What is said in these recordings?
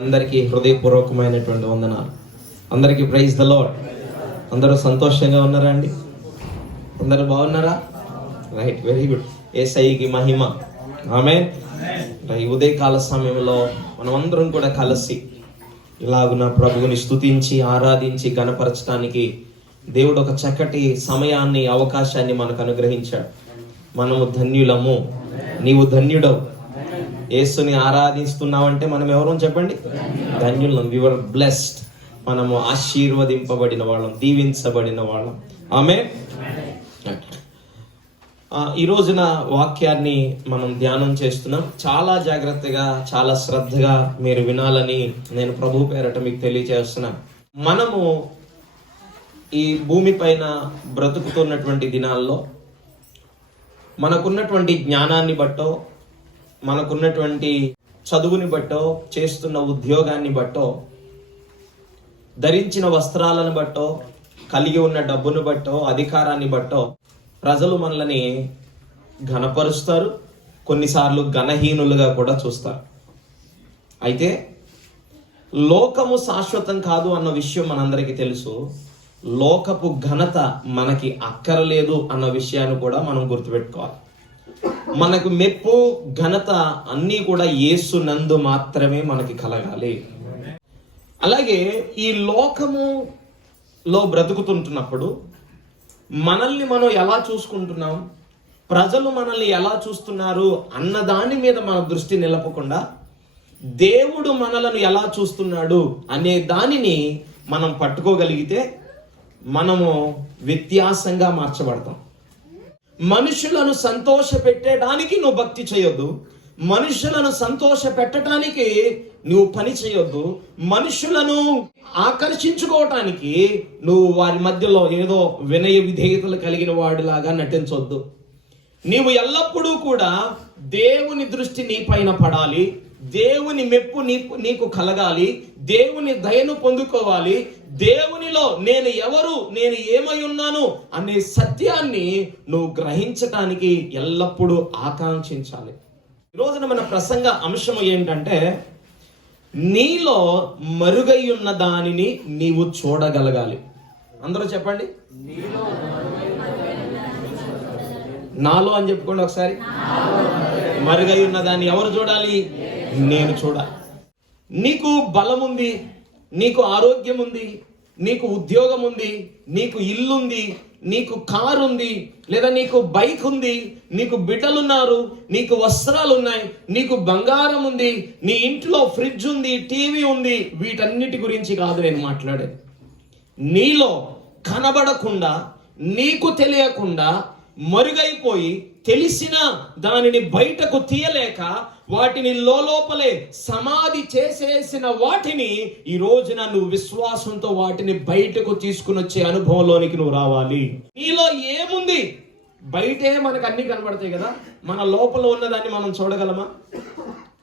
అందరికీ హృదయపూర్వకమైనటువంటి వందనాలు. అందరికీ ప్రైజ్ ద లార్డ్. అందరూ సంతోషంగా ఉన్నారా అండి? అందరూ బాగున్నారా? Right, very good. యేసయ్యకి మహిమ. ఆమేన్. ఈ ఉదయకాల సమయంలో మనమందరం కూడా కలిసి ఇలాగున ప్రభువుని స్తుతించి ఆరాధించి గణపరచడానికి దేవుడు ఒక చక్కటి సమయాన్ని, అవకాశాన్ని మనకు అనుగ్రహించాడు. మనము ధన్యులము. నీవు ధన్యుడవు. యేసుని ఆరాధిస్తున్నావంటే మనం ఎవరో చెప్పండి, ధన్యులం. వి వర్ బ్లెస్డ్. మనము ఆశీర్వదింపబడిన వాళ్ళం, దీవించబడిన వాళ్ళం. ఆమేన్. ఈ రోజున వాక్యాన్ని మనం ధ్యానం చేస్తున్నాం. చాలా జాగ్రత్తగా, చాలా శ్రద్ధగా మీరు వినాలని నేను ప్రభు పేరట మీకు తెలియజేస్తున్నాను. మనము ఈ భూమి పైన బ్రతుకుతున్నటువంటి దినాల్లో మనకున్నటువంటి జ్ఞానాన్ని బట్టో, మనకున్నటువంటి చదువుని బట్టో, చేస్తున్న ఉద్యోగాన్ని బట్టో, ధరించిన వస్త్రాలను బట్టో, కలిగి ఉన్న డబ్బును బట్టో, అధికారాన్ని బట్టో ప్రజలు మనల్ని ఘనపరుస్తారు. కొన్నిసార్లు ఘనహీనులుగా కూడా చూస్తారు. అయితే లోకము శాశ్వతం కాదు అన్న విషయం మనందరికీ తెలుసు. లోకపు ఘనత మనకి అక్కరలేదు అన్న విషయాన్ని కూడా మనం గుర్తుపెట్టుకోవాలి. మనకు మెప్పు, ఘనత అన్నీ కూడా యేసు నందు మాత్రమే మనకి కలగాలి. అలాగే ఈ లోకములో బ్రతుకుతుంటున్నప్పుడు మనల్ని మనం ఎలా చూసుకుంటున్నాం, ప్రజలు మనల్ని ఎలా చూస్తున్నారు అన్న దాని మీద మన దృష్టి నిలపకుండా దేవుడు మనలను ఎలా చూస్తున్నాడు అనే దానిని మనం పట్టుకోగలిగితే మనము వ్యత్యాసంగా మార్చబడతాం. మనుషులను సంతోష పెట్టడానికి నువ్వు భక్తి చేయొద్దు. మనుషులను సంతోష పెట్టడానికి నువ్వు పని చేయొద్దు. మనుషులను ఆకర్షించుకోవటానికి నువ్వు వారి మధ్యలో ఏదో వినయ విధేయతలు కలిగిన వాడిలాగా నటించొద్దు. నీవు ఎల్లప్పుడూ కూడా దేవుని దృష్టి నీ పైన పడాలి. దేవుని మెప్పు నీకు కలగాలి. దేవుని దయను పొందుకోవాలి. దేవునిలో నేను ఎవరు, నేను ఏమై ఉన్నాను అనే సత్యాన్ని నువ్వు గ్రహించటానికి ఎల్లప్పుడూ ఆకాంక్షించాలి. ఈ రోజున మన ప్రసంగ అంశం ఏంటంటే, నీలో మరుగై ఉన్న దానిని నీవు చూడగలగాలి. అందరూ చెప్పండి, నాలో అని చెప్పుకోండి ఒకసారి. మరుగై ఉన్న దాన్ని ఎవరు చూడాలి? నేను చూడాలి. నీకు బలం ఉంది, నీకు ఆరోగ్యం ఉంది, నీకు ఉద్యోగం ఉంది, నీకు ఇల్లుంది, నీకు కారు ఉంది, లేదా నీకు బైక్ ఉంది, నీకు బిడ్డలున్నారు, నీకు వస్త్రాలు ఉన్నాయి, నీకు బంగారం ఉంది, నీ ఇంట్లో ఫ్రిడ్జ్ ఉంది, టీవీ ఉంది. వీటన్నిటి గురించి కాదు నేను మాట్లాడేది. నీలో కనబడకుండా, నీకు తెలియకుండా మరుగైపోయి, తెలిసిన దానిని బయటకు తీయలేక వాటిని లోపలే సమాధి చేసేసిన వాటిని ఈ రోజున నువ్వు విశ్వాసంతో వాటిని బయటకు తీసుకుని వచ్చే అనుభవంలోనికి నువ్వు రావాలి. నీలో ఏముంది? బయటే మనకు అన్ని కనబడతాయి కదా, మన లోపల ఉన్నదాన్ని మనం చూడగలమా?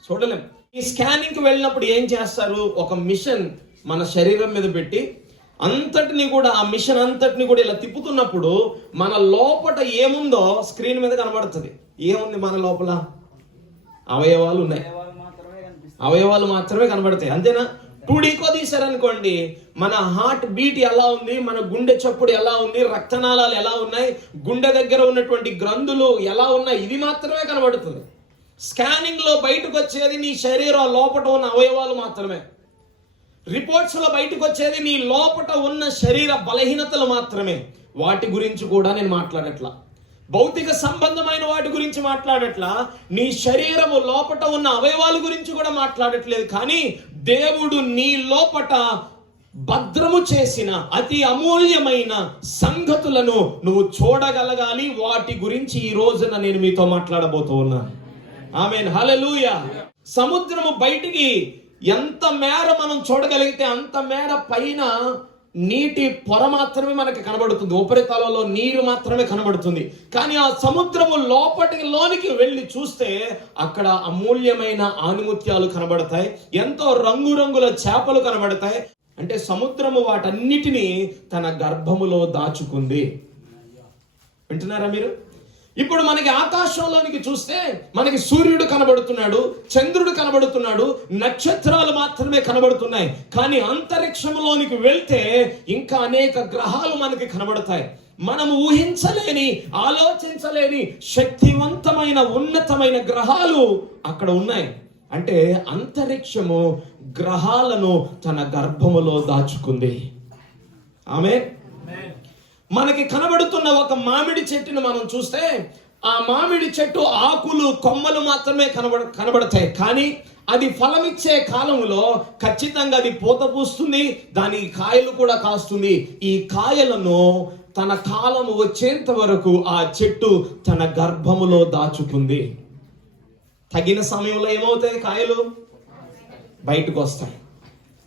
చూడలేం. ఈ స్కానింగ్కి వెళ్ళినప్పుడు ఏం చేస్తారు? ఒక మిషన్ మన శరీరం మీద పెట్టి అంతటిని కూడా, ఆ మిషన్ అంతటిని కూడా ఇలా తిప్పుతున్నప్పుడు మన లోపల ఏముందో స్క్రీన్ మీద కనబడుతుంది. ఏముంది మన లోపల? అవయవాలు ఉన్నాయి. అవయవాలు మాత్రమే కనబడతాయి, అంతేనా? 2Dకో తీశారనుకోండి, మన హార్ట్ బీట్ ఎలా ఉంది, మన గుండె చప్పుడు ఎలా ఉంది, రక్తనాళాలు ఎలా ఉన్నాయి, గుండె దగ్గర ఉన్నటువంటి గ్రంథులు ఎలా ఉన్నాయి, ఇది మాత్రమే కనబడుతుంది. స్కానింగ్ లో బయటకు వచ్చేది నీ శరీరం లోపల ఉన్న అవయవాలు మాత్రమే. రిపోర్ట్స్ లో బయటకు వచ్చేది నీ లోపట ఉన్న శరీర బలహీనతలు మాత్రమే. వాటి గురించి కూడా నేను మాట్లాడట్లా. భౌతిక సంబంధమైన వాటి గురించి మాట్లాడట్లా. నీ శరీరము లోపట ఉన్న అవయవాల గురించి కూడా మాట్లాడట్లేదు. కానీ దేవుడు నీ లోపట భద్రము చేసిన అతి అమూల్యమైన సంగతులను నువ్వు చూడగలగాలి. వాటి గురించి ఈ రోజున నేను మీతో మాట్లాడబోతూ ఉన్నాను. ఆమేన్, హల్లెలూయా. సముద్రము బయటికి ఎంత మేర మనం చూడగలిగితే అంత మేర పైన నీటి పొర మాత్రమే మనకి కనబడుతుంది. ఉపరితలంలో నీరు మాత్రమే కనబడుతుంది. కానీ ఆ సముద్రము లోనికి వెళ్ళి చూస్తే అక్కడ అమూల్యమైన ఆణిముత్యాలు కనబడతాయి. ఎంతో రంగురంగుల చేపలు కనబడతాయి. అంటే సముద్రము వాటన్నిటినీ తన గర్భములో దాచుకుంది. వింటున్నారా మీరు? ఇప్పుడు మనకి ఆకాశంలోనికి చూస్తే మనకి సూర్యుడు కనబడుతున్నాడు, చంద్రుడు కనబడుతున్నాడు, నక్షత్రాలు మాత్రమే కనబడుతున్నాయి. కానీ అంతరిక్షంలోనికి వెళ్తే ఇంకా అనేక గ్రహాలు మనకి కనబడతాయి. మనము ఊహించలేని, ఆలోచించలేని శక్తివంతమైన, ఉన్నతమైన గ్రహాలు అక్కడ ఉన్నాయి. అంటే అంతరిక్షము గ్రహాలను తన గర్భములో దాచుకుంది. ఆమేన్. మనకి కనబడుతున్న ఒక మామిడి చెట్టును మనం చూస్తే ఆ మామిడి చెట్టు ఆకులు, కొమ్మలు మాత్రమే కనబడతాయి. కానీ అది ఫలమిచ్చే కాలంలో ఖచ్చితంగా అది పూత పూస్తుంది, దానికి కాయలు కూడా కాస్తుంది. ఈ కాయలను తన కాలం వచ్చేంత వరకు ఆ చెట్టు తన గర్భములో దాచుకుంది. తగిన సమయంలో ఏమవుతాయి? కాయలు బయటకు వస్తాయి.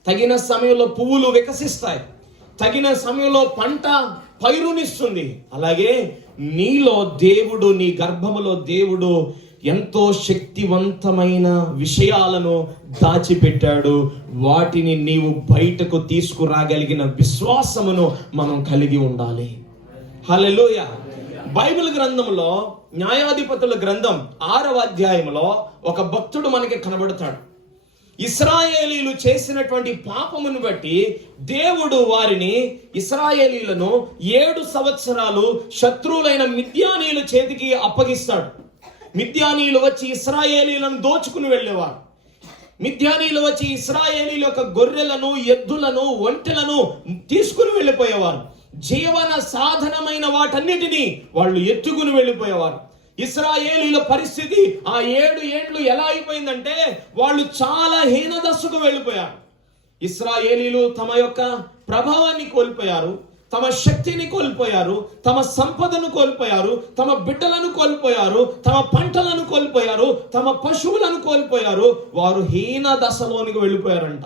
తగిన సమయంలో పువ్వులు వికసిస్తాయి. తగిన సమయంలో పంట పైరునిస్తుంది. అలాగే నీలో దేవుడు, నీ గర్భములో దేవుడు ఎంతో శక్తివంతమైన విషయాలను దాచిపెట్టాడు. వాటిని నీవు బయటకు తీసుకురాగలిగిన విశ్వాసమును మనం కలిగి ఉండాలి. హల్లెలూయా. బైబిల్ గ్రంథంలో న్యాయాధిపతుల గ్రంథం 6వ అధ్యాయంలో ఒక భక్తుడు మనకి కనబడతాడు. ఇశ్రాయేలీలు చేసినటువంటి పాపమును బట్టి దేవుడు వారిని, ఇశ్రాయేలీలను 7 సంవత్సరాలు శత్రువులైన మిద్యానీయుల చేతికి అప్పగిస్తాడు. మిద్యానీయులు వచ్చి ఇశ్రాయేలీలను దోచుకుని వెళ్ళేవారు. మిద్యానీయులు వచ్చి ఇశ్రాయేలీల యొక్క గొర్రెలను, ఎద్దులను, ఒంటెలను తీసుకుని వెళ్ళిపోయేవారు. జీవన సాధనమైన వాటన్నిటినీ వాళ్ళు ఎత్తుకుని వెళ్ళిపోయేవారు. ఇశ్రాయేలీల పరిస్థితి ఆ 7 ఏండ్లు ఎలా అయిపోయిందంటే వాళ్ళు చాలా హీనదశకు వెళ్ళిపోయారు. ఇశ్రాయేలీలు తమ యొక్క ప్రభావాన్ని కోల్పోయారు, తమ శక్తిని కోల్పోయారు, తమ సంపదను కోల్పోయారు, తమ బిడ్డలను కోల్పోయారు, తమ పంటలను కోల్పోయారు, తమ పశువులను కోల్పోయారు. వారు హీన దశలోనికి వెళ్ళిపోయారంట.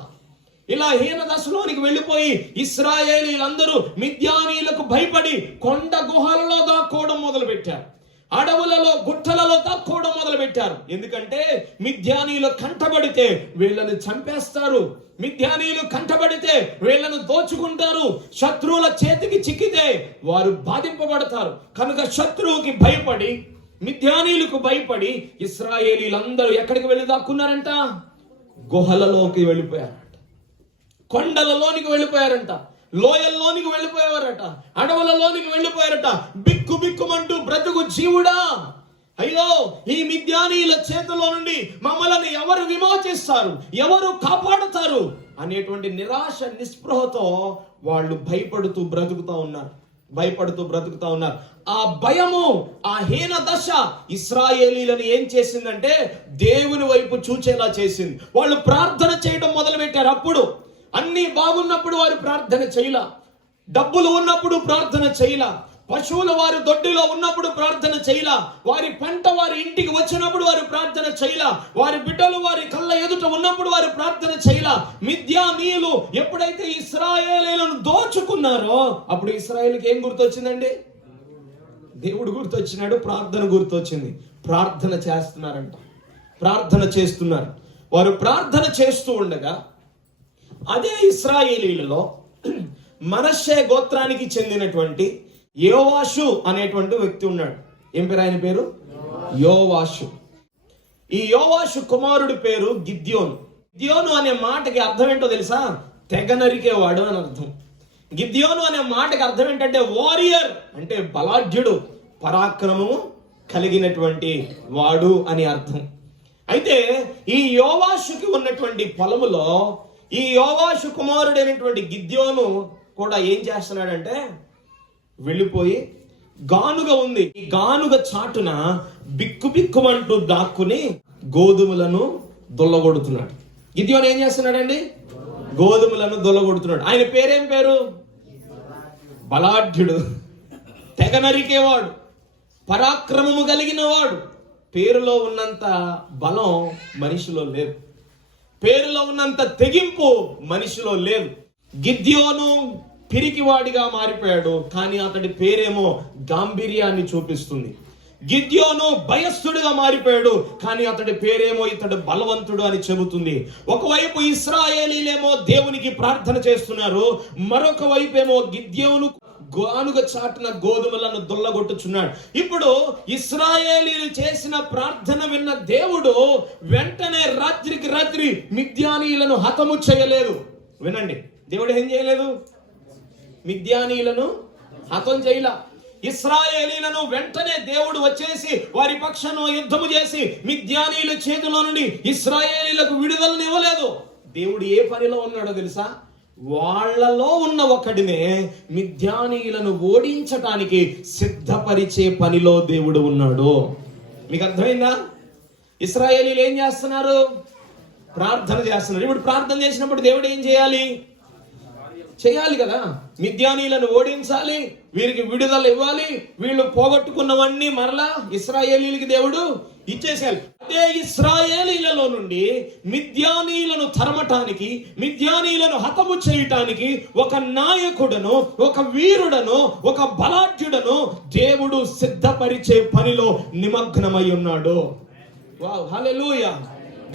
ఇలా హీన దశలోనికి వెళ్ళిపోయి ఇశ్రాయేలీలందరూ మిద్యానీయులకు భయపడి కొండ గుహలలో దాక్కోవడం మొదలు పెట్టారు. అడవులలో, గుట్టలలో దాక్కోవడం మొదలు పెట్టారు. ఎందుకంటే మిద్యానీయులు కంటబడితే వీళ్ళని చంపేస్తారు, మిద్యానీయులు కంటబడితే వీళ్ళను దోచుకుంటారు, శత్రువుల చేతికి చిక్కితే వారు బాధింపబడతారు. కనుక శత్రువుకి భయపడి, మిద్యానీయులకు భయపడి ఇశ్రాయేలీలందరూ ఎక్కడికి వెళ్ళి దాక్కున్నారంట? గుహలలోకి వెళ్ళిపోయారంట, కొండలలోనికి వెళ్ళిపోయారంట, లోయల్లోనికి వెళ్ళిపోయేవారట, అడవులలోనికి వెళ్ళిపోయారట. బిక్కు బిక్కుమంటూ బ్రతుకు జీవుడా, అయ్యో ఈ మిద్యానీయుల చేతిలో నుండి మమ్మల్ని ఎవరు విమోచిస్తారు, ఎవరు కాపాడుతారు అనేటువంటి నిరాశ, నిస్పృహతో వాళ్ళు భయపడుతూ బ్రతుకుతా ఉన్నారు. ఆ భయము, ఆ హీన దశ ఇశ్రాయేలీలను ఏం చేసిందంటే దేవుని వైపు చూచేలా చేసింది. వాళ్ళు ప్రార్థన చేయడం మొదలు పెట్టారు. అప్పుడు అన్ని బాగున్నప్పుడు వారు ప్రార్థన చేయలా, డబ్బులు ఉన్నప్పుడు ప్రార్థన చేయలా, పశువులు వారి దొడ్డిలో ఉన్నప్పుడు ప్రార్థన చేయలా, వారి పంట వారి ఇంటికి వచ్చినప్పుడు వారు ప్రార్థన చేయలా, వారి బిడ్డలు వారి కళ్ళ ఎదుట ఉన్నప్పుడు వారు ప్రార్థన చేయలా. మిద్యానీయులు ఎప్పుడైతే ఇశ్రాయేలీలను దోచుకున్నారో అప్పుడు ఇశ్రాయేలుకి ఏం గుర్తొచ్చిందండి? దేవుడు గుర్తొచ్చినాడు, ప్రార్థన గుర్తొచ్చింది. ప్రార్థన చేస్తున్నారంట, ప్రార్థన చేస్తున్నారు. వారు ప్రార్థన చేస్తూ ఉండగా అదే ఇశ్రాయేలీలలో మనష్షే గోత్రానికి చెందినటువంటి యోవాషు అనేటువంటి వ్యక్తి ఉన్నాడు. ఏం పేరు ఆయన పేరు? యోవాషు. ఈ యోవాషు కుమారుడి పేరు గిద్యోను. గిద్యోను అనే మాటకి అర్థం ఏంటో తెలుసా? తెగ నరికేవాడు అని అర్థం. గిద్యోను అనే మాటకి అర్థం ఏంటంటే వారియర్, అంటే బలాఢ్యుడు, పరాక్రమము కలిగినటువంటి వాడు అని అర్థం. అయితే ఈ యోవాషుకి ఉన్నటువంటి పొలములో ఈ యోవాషు కుమారుడైనటువంటి గిద్యోను కూడా ఏం చేస్తున్నాడంటే వెళ్ళిపోయి గానుగ ఉంది, ఈ గానుగ చాటున బిక్కుబిక్కుమంటూ దాక్కుని గోధుమలను దొల్లగొడుతున్నాడు. గిద్యోను ఏం చేస్తున్నాడండి? గోధుమలను దొల్లగొడుతున్నాడు. ఆయన పేరేం పేరు? బలాఢ్యుడు, తెగ నరికేవాడు, పరాక్రమము కలిగిన వాడు. పేరులో ఉన్నంత బలం మనిషిలో లేదు, పేరులో ఉన్నంత తెగింపు మనిషిలో లేదు. గిద్యోను పిరికివాడిగా మారిపోయాడు, కానీ అతడి పేరేమో గాంభీర్యాన్ని చూపిస్తుంది. గిద్యోను భయస్థుడిగా మారిపోయాడు, కానీ అతడి పేరేమో ఇతడు బలవంతుడు అని చెబుతుంది. ఒకవైపు ఇశ్రాయేలీలేమో దేవునికి ప్రార్థన చేస్తున్నారు, మరొక వైపు ఏమో గిద్యోను గానుగ చాటున గోధుమలను దుల్లగొట్టుచున్నాడు. ఇప్పుడు ఇశ్రాయేలీయులు చేసిన ప్రార్థన విన్న దేవుడు వెంటనే రాత్రికి రాత్రి మిద్యానీయులను హతము చేయలేదు. వినండి, దేవుడు ఏం చేయలేదు? మిద్యానీయులను హతం చేయలా. ఇశ్రాయేలీయులను వెంటనే దేవుడు వచ్చేసి వారి పక్షాన యుద్ధము చేసి మిద్యానీయుల చేతిలో నుండి ఇశ్రాయేలీయులకు విడుదలను ఇవ్వలేదు. దేవుడు ఏ పనిలో ఉన్నాడో తెలుసా? వాళ్ళలో ఉన్న ఒకడినే మిద్యానీయులను ఓడించటానికి సిద్ధపరిచే పనిలో దేవుడు ఉన్నాడు. మీకు అర్థమైందా? ఇశ్రాయేలీయులు ఏం చేస్తున్నారు? ప్రార్థన చేస్తున్నారు. ఇప్పుడు ప్రార్థన చేసినప్పుడు దేవుడు ఏం చేయాలి కదా, మిద్యానీయులను ఓడించాలి, వీరికి విడుదల ఇవ్వాలి, వీళ్ళు పోగొట్టుకున్నవన్నీ మరలా ఇశ్రాయేలీయులకి దేవుడు ఇచ్చేసేయాలి. అదే ఇశ్రాయేలీయులలో నుండి మిద్యానీయులను తరమటానికి, మిద్యానీయులను హతము చేయటానికి ఒక నాయకుడను, ఒక వీరుడను, ఒక బలాఢ్యుడను దేవుడు సిద్ధపరిచే పనిలో నిమగ్నమై ఉన్నాడు. వావ్, హల్లెలూయా.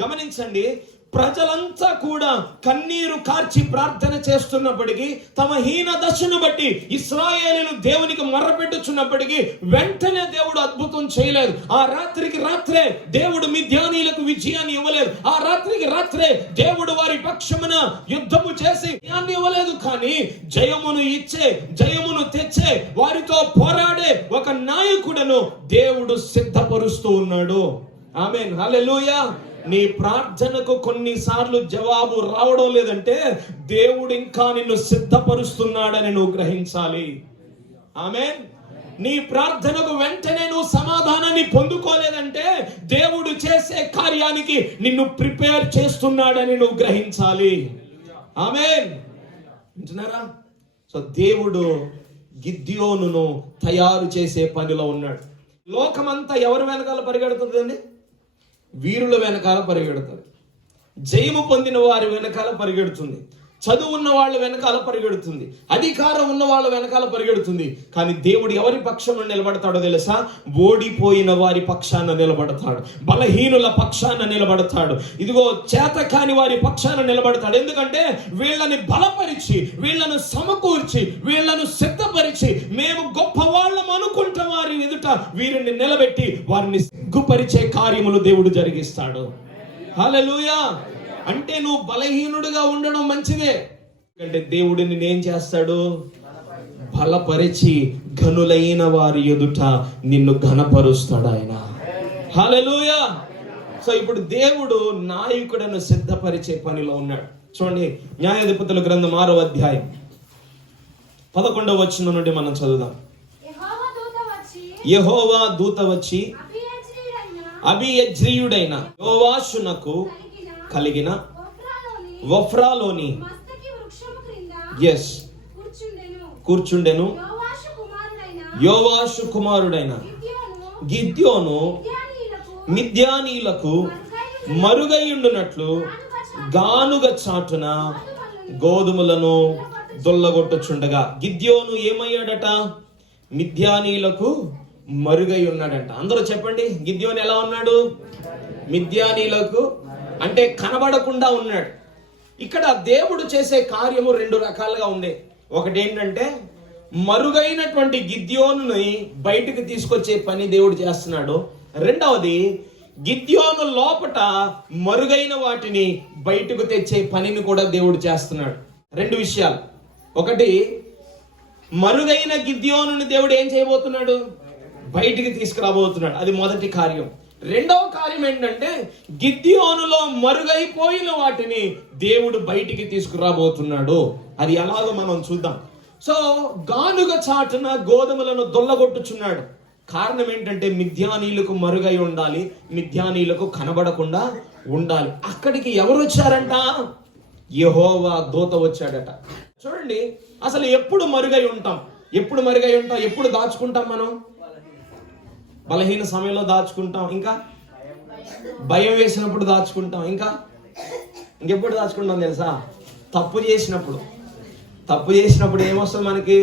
గమనించండి, ప్రజలంతా కూడా కన్నీరు కార్చి ప్రార్థన చేస్తున్నప్పటికీ, తమ హీన దశను బట్టి ఇశ్రాయేలీయులు దేవునికి మొర్రపెట్టుచున్నప్పటికీ వెంటనే దేవుడు అద్భుతం చేయలేదు. ఆ రాత్రికి రాత్రే దేవుడు మిద్యానీయులకు విజయాన్ని ఇవ్వలేదు. ఆ రాత్రికి రాత్రే దేవుడు వారి పక్షమున యుద్ధము చేసి విజయాన్ని ఇవ్వలేదు. కానీ జయమును తెచ్చే, వారితో పోరాడే ఒక నాయకుడను దేవుడు సిద్ధపరుస్తూ ఉన్నాడు. ఆమేన్, హల్లెలూయా. నీ ప్రార్థనకు కొన్నిసార్లు జవాబు రావడం లేదంటే దేవుడు ఇంకా నిన్ను సిద్ధపరుస్తున్నాడని నువ్వు గ్రహించాలి. ఆమేన్. నీ ప్రార్థనకు వెంటనే నువ్వు సమాధానాన్ని పొందుకోలేదంటే దేవుడు చేసే కార్యానికి నిన్ను ప్రిపేర్ చేస్తున్నాడని నువ్వు గ్రహించాలి. ఆమేన్. వింటున్నారా? సో దేవుడు గిద్యోనును తయారు చేసే పనిలో ఉన్నాడు. లోకమంతా ఎవరి వెనకాల పరిగెడుతుందండి? వీరుల వెనకాల పరిగెడుతుంది. జయము పొందిన వారి వెనకాల పరిగెడుతుంది. చదువు ఉన్న వాళ్ళ వెనకాల పరిగెడుతుంది. అధికారం ఉన్న వాళ్ళ వెనకాల పరిగెడుతుంది. కానీ దేవుడు ఎవరి పక్షాన నిలబడతాడో తెలుసా? ఓడిపోయిన వారి పక్షాన నిలబడతాడు. బలహీనుల పక్షాన నిలబడతాడు. ఇదిగో చేతకాని వారి పక్షాన నిలబడతాడు. ఎందుకంటే వీళ్ళని బలపరిచి, వీళ్ళను సమకూర్చి, వీళ్ళను సిద్ధపరిచి మేము గొప్ప వాళ్ళం అనుకుంటే వారి ఎదుట వీరిని నిలబెట్టి వారిని సిగ్గుపరిచే కార్యములు దేవుడు జరిగిస్తాడు. హల్లెలూయా. అంటే నువ్వు బలహీనుడిగా ఉండడం మంచిదే. ఎందుకంటే దేవుడు నిన్నేం చేస్తాడు? బలపరిచి ఘనులైన వారి ఎదుట నిన్ను ఘనపరుస్తాడు ఆయన. హల్లెలూయా. సో ఇప్పుడు దేవుడు నాయకుడను సిద్ధపరిచే పనిలో ఉన్నాడు. చూడండి, న్యాయాధిపతుల గ్రంథం 6వ అధ్యాయం 11వ వచనం నుండి మనం చదువుదాం. యెహోవా దూత వచ్చి అబీయజ్రీయుడైన యోవాషునకు కలిగిన వఫ్రాలోని కూర్చుండెను. యోవాషు కుమారుడైన గిద్యోను మిద్యానీయులకు మరుగైయుండునట్లు గానుగ చాటున గోధుమలను దొల్లగొట్టుచుండగా. గిద్యోను ఏమయ్యాడట? మిద్యానీయులకు మరుగై ఉన్నాడంట. అందరూ చెప్పండి, గిద్యోను ఎలా ఉన్నాడు? మిద్యానీయులకు అంటే కనబడకుండా ఉన్నాడు. ఇక్కడ దేవుడు చేసే కార్యము రెండు రకాలుగా ఉంది. ఒకటి ఏంటంటే మరుగైనటువంటి గిద్యోనుని బయటకు తీసుకొచ్చే పని దేవుడు చేస్తున్నాడు. రెండవది గిద్యోను లోపట మరుగైన వాటిని బయటకు తెచ్చే పనిని కూడా దేవుడు చేస్తున్నాడు. రెండు విషయాలు. ఒకటి, మరుగైన గిద్యోనుని దేవుడు ఏం చేయబోతున్నాడు? బయటికి తీసుకురాబోతున్నాడు. అది మొదటి కార్యం. రెండవ కార్యం ఏంటంటే గిద్యోనులో మరుగైపోయిన వాటిని దేవుడు బయటికి తీసుకురాబోతున్నాడు. అది ఎలాగో మనం చూద్దాం. సో గానుగ చాటున గోధుమలను దొల్లగొట్టుచున్నాడు. కారణం ఏంటంటే మిద్యానీయులకు మరుగై ఉండాలి, మిద్యానీయులకు కనబడకుండా ఉండాలి. అక్కడికి ఎవరు వచ్చారంట? యెహోవా దూత వచ్చాడట. చూడండి, అసలు ఎప్పుడు మరుగై ఉంటాం? ఎప్పుడు దాచుకుంటాం? మనం బలహీన సమయంలో దాచుకుంటాం, ఇంకా భయం వేసినప్పుడు దాచుకుంటాం, ఇంకా ఇంకెప్పుడు దాచుకుంటాం తెలుసా? తప్పు చేసినప్పుడు ఏమొస్తుంది? మనకి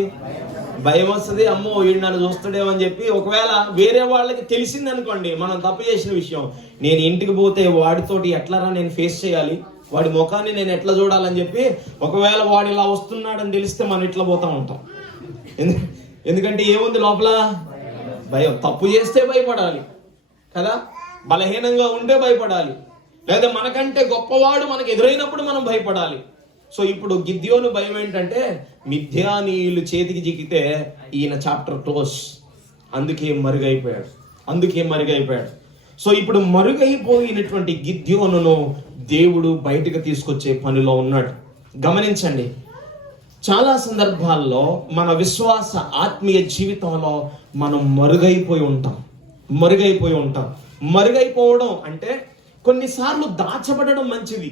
భయం వస్తుంది. అమ్మో వీడు నన్ను చూస్తాడేమో అని చెప్పి. ఒకవేళ వేరే వాళ్ళకి తెలిసింది అనుకోండి మనం తప్పు చేసిన విషయం, నేను ఇంటికి పోతే వాడితోటి ఎట్లారా నేను ఫేస్ చేయాలి, వాడి ముఖాన్ని నేను ఎట్లా చూడాలని చెప్పి ఒకవేళ వాడు ఇలా వస్తున్నాడని తెలిస్తే మనం ఇట్లా పోతా ఉంటాం. ఎందుకంటే ఏముంది లోపల? భయం. తప్పు చేస్తే భయపడాలి కదా, బలహీనంగా ఉంటే భయపడాలి, లేదా మనకంటే గొప్పవాడు మనకు ఎదురైనప్పుడు మనం భయపడాలి. సో ఇప్పుడు గిద్యోను భయం ఏంటంటే మిద్యానీయులు చేతికి జిగితే ఈయన చాప్టర్ క్లోజ్. అందుకే మరుగైపోయాడు. సో ఇప్పుడు మరుగైపోయినటువంటి గిద్యోనును దేవుడు బయటకు తీసుకొచ్చే పనిలో ఉన్నాడు. గమనించండి, చాలా సందర్భాల్లో మన విశ్వాస ఆత్మీయ జీవితంలో మనం మరుగైపోయి ఉంటాం. మరుగైపోవడం అంటే కొన్నిసార్లు దాచబడడం మంచిది,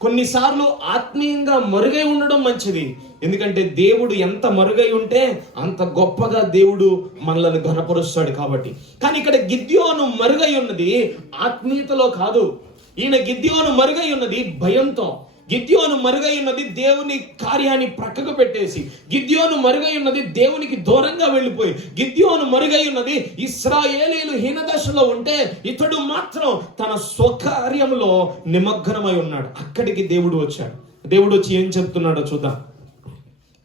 కొన్నిసార్లు ఆత్మీయంగా మరుగై ఉండడం మంచిది. ఎందుకంటే దేవుడు ఎంత మరుగై ఉంటే అంత గొప్పగా దేవుడు మనల్ని ఘనపరుస్తాడు కాబట్టి. కానీ ఇక్కడ గిద్యోను మరుగై ఉన్నది ఆత్మీయతలో కాదు. ఈయన గిద్యోను మరుగై ఉన్నది భయంతో. గిద్యోను మరుగై ఉన్నది దేవుని కార్యాన్ని ప్రక్కకు పెట్టేసి. గిద్యోను మరుగై ఉన్నది దేవునికి దూరంగా వెళ్ళిపోయి. గిద్యోను మరుగై ఉన్నది ఇశ్రాయేలీయులు హీనదశలో ఉంటే ఇతడు మాత్రం తన స్వకార్యంలో నిమగ్నమై ఉన్నాడు. అక్కడికి దేవుడు వచ్చాడు. దేవుడు వచ్చి ఏం చెప్తున్నాడో చూద్దాం.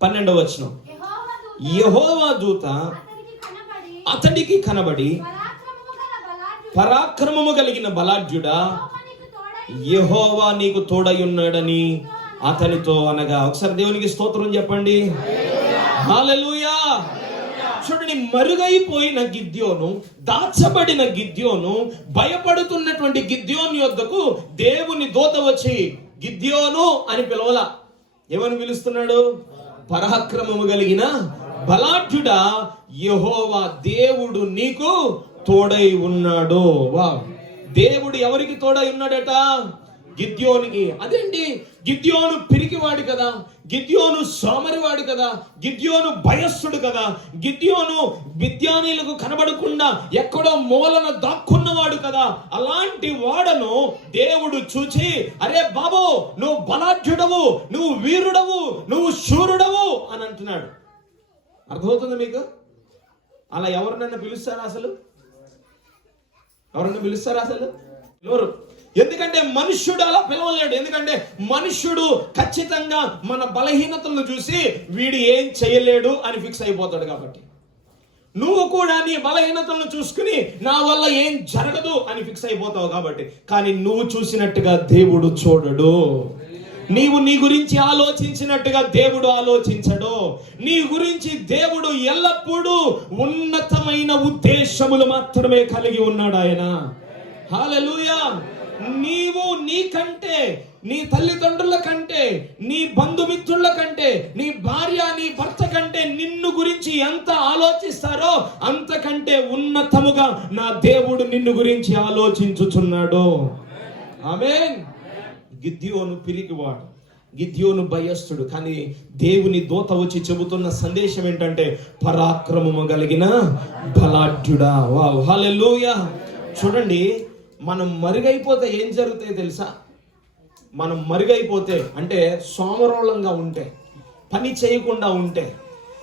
12వ వచనం, యెహోవా దూత అతడికి కనబడి పరాక్రమము కలిగిన బలాఢ్యుడా, యెహోవా నీకు తోడై ఉన్నాడని అతనితో అనగా. ఒకసారి దేవునికి స్తోత్రం చెప్పండి. హల్లెలూయా. చూడండి, మరుగైపోయిన గిద్యోను, దాచబడిన గిద్యోను, భయపడుతున్నటువంటి గిద్యోను యొద్దకు దేవుని దూత వచ్చి గిద్యోను అని పిలవలా. ఏమని పిలుస్తున్నాడు? పరాక్రమము కలిగిన బలాఢ్యుడా, యెహోవా దేవుడు నీకు తోడై ఉన్నాడు. వా, దేవుడు ఎవరికి తోడై ఉన్నాడట? గిద్యోనికి. అదేంటి, గిద్యోను పిరికివాడు కదా, గిద్యోను సోమరివాడు కదా, గిద్యోను భయస్థుడు కదా, గిద్యోను మిద్యానీయులకు కనబడకుండా ఎక్కడో మూలన దాక్కున్నవాడు కదా. అలాంటి వాడను దేవుడు చూచి, అరే బాబు, నువ్వు బలాఢ్యుడవు, నువ్వు వీరుడవు, నువ్వు శూరుడవు అని అంటున్నాడు. అర్థమవుతుంది మీకు? అలా ఎవరినైనా పిలుస్తారా అసలు? ఎవరన్నా పిలుస్తారా అసలు? ఎవరు? ఎందుకంటే మనుష్యుడు అలా పిలవలేడు. ఎందుకంటే మనుష్యుడు ఖచ్చితంగా మన బలహీనతలను చూసి వీడు ఏం చేయలేడు అని ఫిక్స్ అయిపోతాడు. కాబట్టి నువ్వు కూడా నీ బలహీనతలను చూసుకుని నా వల్ల ఏం జరగదు అని ఫిక్స్ అయిపోతావు. కాబట్టి కానీ నువ్వు చూసినట్టుగా దేవుడు చూడడు. నీవు నీ గురించి ఆలోచించినట్టుగా దేవుడు ఆలోచించడు. నీ గురించి దేవుడు ఎల్లప్పుడూ ఉన్నతమైన ఉద్దేశములు మాత్రమే కలిగి ఉన్నాడు ఆయన. హల్లెలూయా. నీవు నీకంటే, నీ తల్లిదండ్రుల కంటే, నీ బంధుమిత్రుల కంటే, నీ భార్య నీ భర్త కంటే నిన్ను గురించి ఎంత ఆలోచిస్తారో అంతకంటే ఉన్నతముగా నా దేవుడు నిన్ను గురించి ఆలోచించుచున్నాడు. ఆమేన్. గిద్యోను పిరికివాడు, గిద్యోను భయస్థుడు. కానీ దేవుని దూత వచ్చి చెబుతున్న సందేశం ఏంటంటే పరాక్రమము కలిగిన బలాఢ్యుడా. వావ్, హల్లెలూయా. చూడండి, మనం మరుగైపోతే ఏం జరుగుతాయో తెలుసా? మనం మరుగైపోతే అంటే సోమరోళంగా ఉంటే, పని చేయకుండా ఉంటే,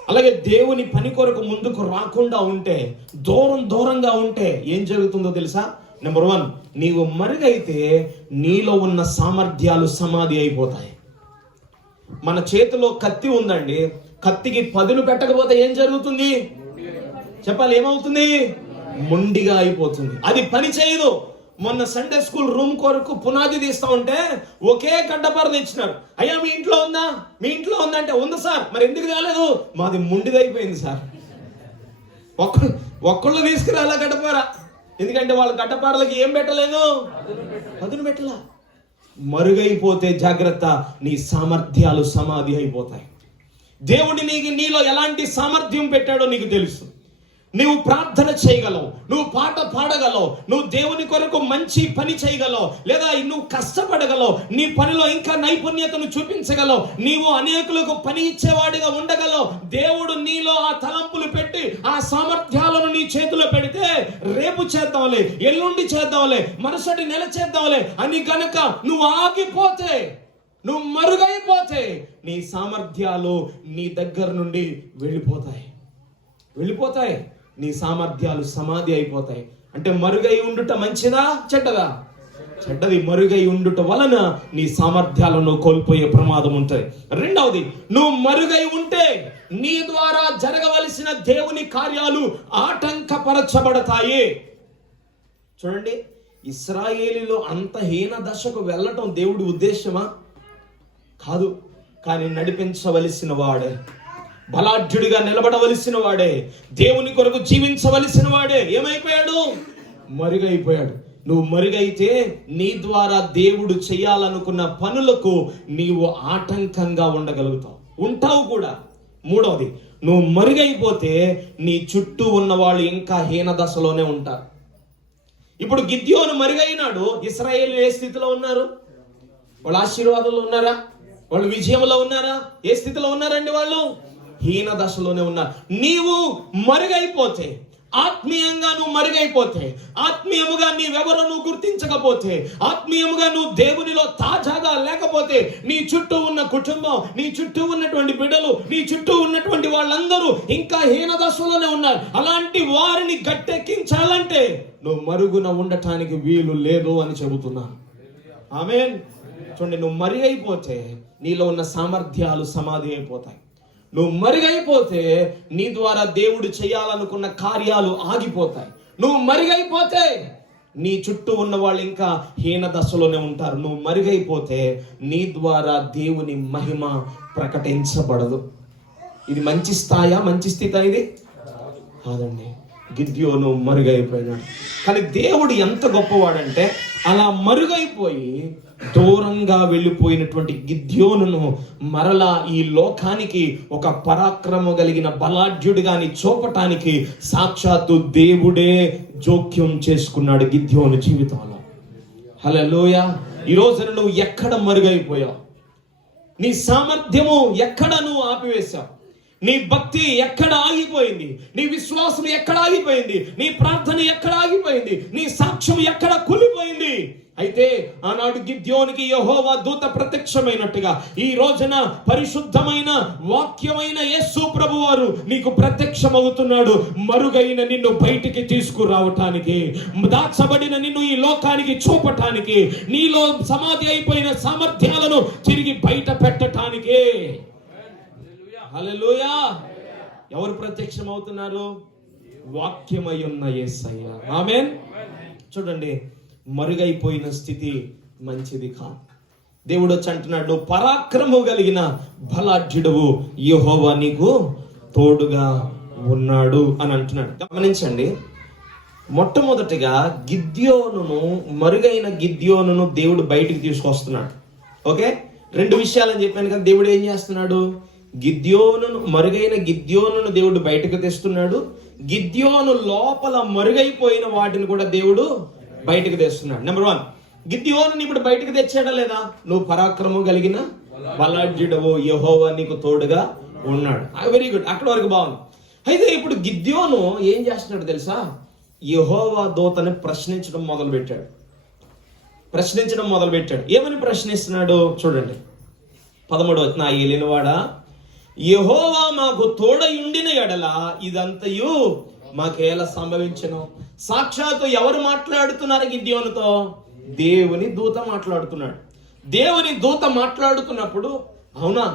అలాగే దేవుని పని కొరకు ముందుకు రాకుండా ఉంటే, దూరంగా ఉంటే ఏం జరుగుతుందో తెలుసా? నెంబర్ 1, నీవు మరుగైతే నీలో ఉన్న సామర్థ్యాలు సమాధి అయిపోతాయి. మన చేతిలో కత్తి ఉందండి, కత్తికి పదును పెట్టకపోతే ఏం జరుగుతుంది చెప్పాలి? ఏమవుతుంది? మొండిగా అయిపోతుంది. అది పని చేయదు. మొన్న సండే స్కూల్ రూమ్ కొరకు పునాది తీస్తా ఉంటే ఒకే గడ్డపార తెచ్చినారు. అయ్యా మీ ఇంట్లో ఉందా? మీ ఇంట్లో ఉందంటే ఉంది సార్. మరి ఎందుకు రాలేదు? మాది మొండిదైపోయింది సార్. ఒక్కళ్ళు తీసుకురాలా గడ్డపార. ఎందుకంటే వాళ్ళ గడ్డపారలకి ఏం పెట్టలేదు? పదును పెట్టలా. మరుగైపోతే జాగ్రత్త, నీ సామర్థ్యాలు సమాధి అయిపోతాయి. దేవుడి నీలో ఎలాంటి సామర్థ్యం పెట్టాడో నీకు తెలుసు. నువ్వు ప్రార్థన చేయగలవు, నువ్వు పాట పాడగలవు, నువ్వు దేవుని కొరకు మంచి పని చేయగలవు, లేదా నువ్వు కష్టపడగలవు, నీ పనిలో ఇంకా నైపుణ్యతను చూపించగలవు, నీవు అనేకులకు పని ఇచ్చేవాడిగా ఉండగలవు. దేవుడు నీలో ఆ తలంపులు పెట్టి ఆ సామర్థ్యాలను నీ చేతిలో పెడితే రేపు చేద్దాంలే, ఎల్లుండి చేద్దాంలే, మరుసటి నెల చేద్దాంలే అని కనుక నువ్వు ఆగిపోతే, నువ్వు మరుగైపోతే నీ సామర్థ్యాలు నీ దగ్గర నుండి వెళ్ళిపోతాయి. నీ సామర్థ్యాలు సమాధి అయిపోతాయి. అంటే మరుగై ఉండుట మంచిదా చెడ్డదా? చెడ్డది మరుగై ఉండుట వలన నీ సామర్థ్యాలను కోల్పోయే ప్రమాదం ఉంటుంది. రెండవది, నువ్వు మరుగై ఉంటే నీ ద్వారా జరగవలసిన దేవుని కార్యాలు ఆటంకపరచబడతాయి. చూడండి, ఇశ్రాయేలీలో అంత హీన దశకు వెళ్ళటం దేవుడి ఉద్దేశమా? కాదు. కానీ నడిపించవలసిన వాడే, బలాఢ్యుడిగా నిలబడవలసిన వాడే, దేవుని కొరకు జీవించవలసిన వాడే ఏమైపోయాడు? మరుగైపోయాడు. నువ్వు మరుగైతే నీ ద్వారా దేవుడు చేయాలనుకున్న పనులకు నీవు ఆటంకంగా ఉంటావు కూడా. మూడవది, నువ్వు మరుగైపోతే నీ చుట్టూ ఉన్న వాళ్ళు ఇంకా హీన దశలోనే ఉంటారు. ఇప్పుడు గిద్యోను మరుగైనాడు. ఇశ్రాయేలు ఏ స్థితిలో ఉన్నారు? వాళ్ళు ఆశీర్వాదంలో ఉన్నారా? వాళ్ళు విజయంలో ఉన్నారా? ఏ స్థితిలో ఉన్నారండి? వాళ్ళు హీన దశలోనే ఉన్నారు. నీవు మరుగైపోతే, ఆత్మీయంగా నువ్వు మరుగైపోతే, ఆత్మీయముగా నీవెవరో నువ్వు గుర్తించకపోతే, ఆత్మీయముగా నువ్వు దేవునిలో తాజాగా లేకపోతే, నీ చుట్టూ ఉన్న కుటుంబం, నీ చుట్టూ ఉన్నటువంటి బిడ్డలు, నీ చుట్టూ ఉన్నటువంటి వాళ్ళందరూ ఇంకా హీన దశలోనే ఉన్నారు. అలాంటి వారిని గట్టెక్కించాలంటే నువ్వు మరుగున ఉండటానికి వీలు లేదు అని చెబుతున్నాను. ఆమేన్. చూడండి, నువ్వు మరుగైపోతే నీలో ఉన్న సామర్థ్యాలు సమాధి అయిపోతాయి. నువ్వు మరుగైపోతే నీ ద్వారా దేవుడు చేయాలనుకున్న కార్యాలు ఆగిపోతాయి. నువ్వు మరుగైపోతే నీ చుట్టూ ఉన్న వాళ్ళు ఇంకా హీన దశలోనే ఉంటారు. నువ్వు మరుగైపోతే నీ ద్వారా దేవుని మహిమ ప్రకటించబడదు. ఇది మంచి స్థాయా, మంచి స్థితి? ఇది కాదండి. గిద్యోను మరుగైపోయినాడు. కానీ దేవుడు ఎంత గొప్పవాడంటే, అలా మరుగైపోయి దూరంగా వెళ్ళిపోయినటువంటి గిద్యోనును మరలా ఈ లోకానికి ఒక పరాక్రమ కలిగిన బలాఢ్యుడిగా చూపటానికి సాక్షాత్తు దేవుడే జోక్యం చేసుకున్నాడు గిద్యోను జీవితంలో. హల్లెలూయా. ఈ రోజున నువ్వు ఎక్కడ మరుగైపోయావు? నీ సామర్థ్యము ఎక్కడ నువ్వు ఆపివేశావు? నీ భక్తి ఎక్కడ ఆగిపోయింది? నీ విశ్వాసం ఎక్కడ ఆగిపోయింది? నీ ప్రార్థన ఎక్కడ ఆగిపోయింది? నీ సాక్ష్యం ఎక్కడ కూలిపోయింది? అయితే ఆనాడు గిద్యోనికి యెహోవా దూత ప్రత్యక్షమైనట్టుగా ఈ రోజున పరిశుద్ధమైన వాక్యమైన యేసు ప్రభువారు నీకు ప్రత్యక్షమవుతున్నాడు. మరుగైన నిన్ను బయటికి తీసుకురావటానికి, దాచబడిన నిన్ను ఈ లోకానికి చూపటానికి, నీలో సమాధి అయిపోయిన సామర్థ్యాలను తిరిగి బయట పెట్టటానికి. హల్లెలూయా. ఎవరు ప్రత్యక్షమవుతున్నారు? వాక్యమై ఉన్న యేసయ్య. ఆమేన్. చూడండి, మరుగైపోయిన స్థితి మంచిది కాదు. దేవుడు వచ్చి అంటున్నాడు, పరాక్రమం కలిగిన బలాఢ్యుడవు యెహోవా నీకు తోడుగా ఉన్నాడు అని అంటున్నాడు. గమనించండి, మొట్టమొదటిగా గిద్యోనును, మరుగైన గిద్యోనును దేవుడు బయటికి తీసుకొస్తున్నాడు. ఓకే, రెండు విషయాలని చెప్పాను కదా. దేవుడు ఏం చేస్తున్నాడు? గిద్యోనును, మరుగైన గిద్యోనును దేవుడు బయటకు తెస్తున్నాడు. గిద్యోను లోపల మరుగైపోయిన వాటిని కూడా దేవుడు బయటకు తెస్తున్నాడు. నెంబర్ 1, గిద్యోనుని ఇప్పుడు బయటకు తెచ్చాడా లేదా? నువ్వు పరాక్రమం కలిగిన బలాఢ్యుడవు యెహోవా నీకు తోడుగా ఉన్నాడు. వెరీ గుడ్, అక్కడ వరకు బాగుంది. అయితే ఇప్పుడు గిద్యోను ఏం చేస్తున్నాడు తెలుసా? యెహోవా దూతని ప్రశ్నించడం మొదలు పెట్టాడు. ఏమని ప్రశ్నిస్తున్నాడు చూడండి. 13వ వచనం, నా ఏలినవాడా, యెహోవా మాకు తోడయుండిన ఎడల ఇదంతయు మాకేలా సంభవించను? సాక్షాత్తు ఎవరు మాట్లాడుతున్నారు గిద్యోనుతో? దేవుని దూత మాట్లాడుతున్నాడు. దేవుని దూత మాట్లాడుతున్నప్పుడు, అవునా,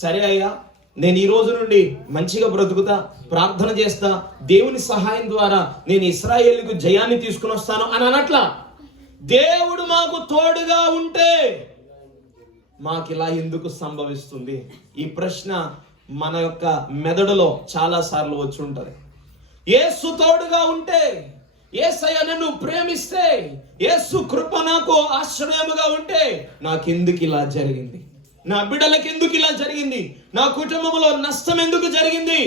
సరే అయ్యా, నేను ఈ రోజు నుండి మంచిగా బ్రతుకుతా, ప్రార్థన చేస్తా, దేవుని సహాయం ద్వారా నేను ఇశ్రాయేలుకు జయాన్ని తీసుకుని వస్తాను అని అనట్లా. దేవుడు మాకు తోడుగా ఉంటే మాకిలా ఎందుకు సంభవిస్తుంది? ఈ ప్రశ్న మన యొక్క మెదడులో చాలా సార్లు వచ్చి ఉంటది. యేసు తోడుగా ఉంటే, యేసయ్య నన్ను ప్రేమిస్తే, యేసు కృప నాకు ఆశ్రయముగా ఉంటే నాకెందుకు ఇలా జరిగింది? నా బిడ్డలకు ఎందుకు ఇలా జరిగింది? నా కుటుంబంలో నష్టం ఎందుకు జరిగింది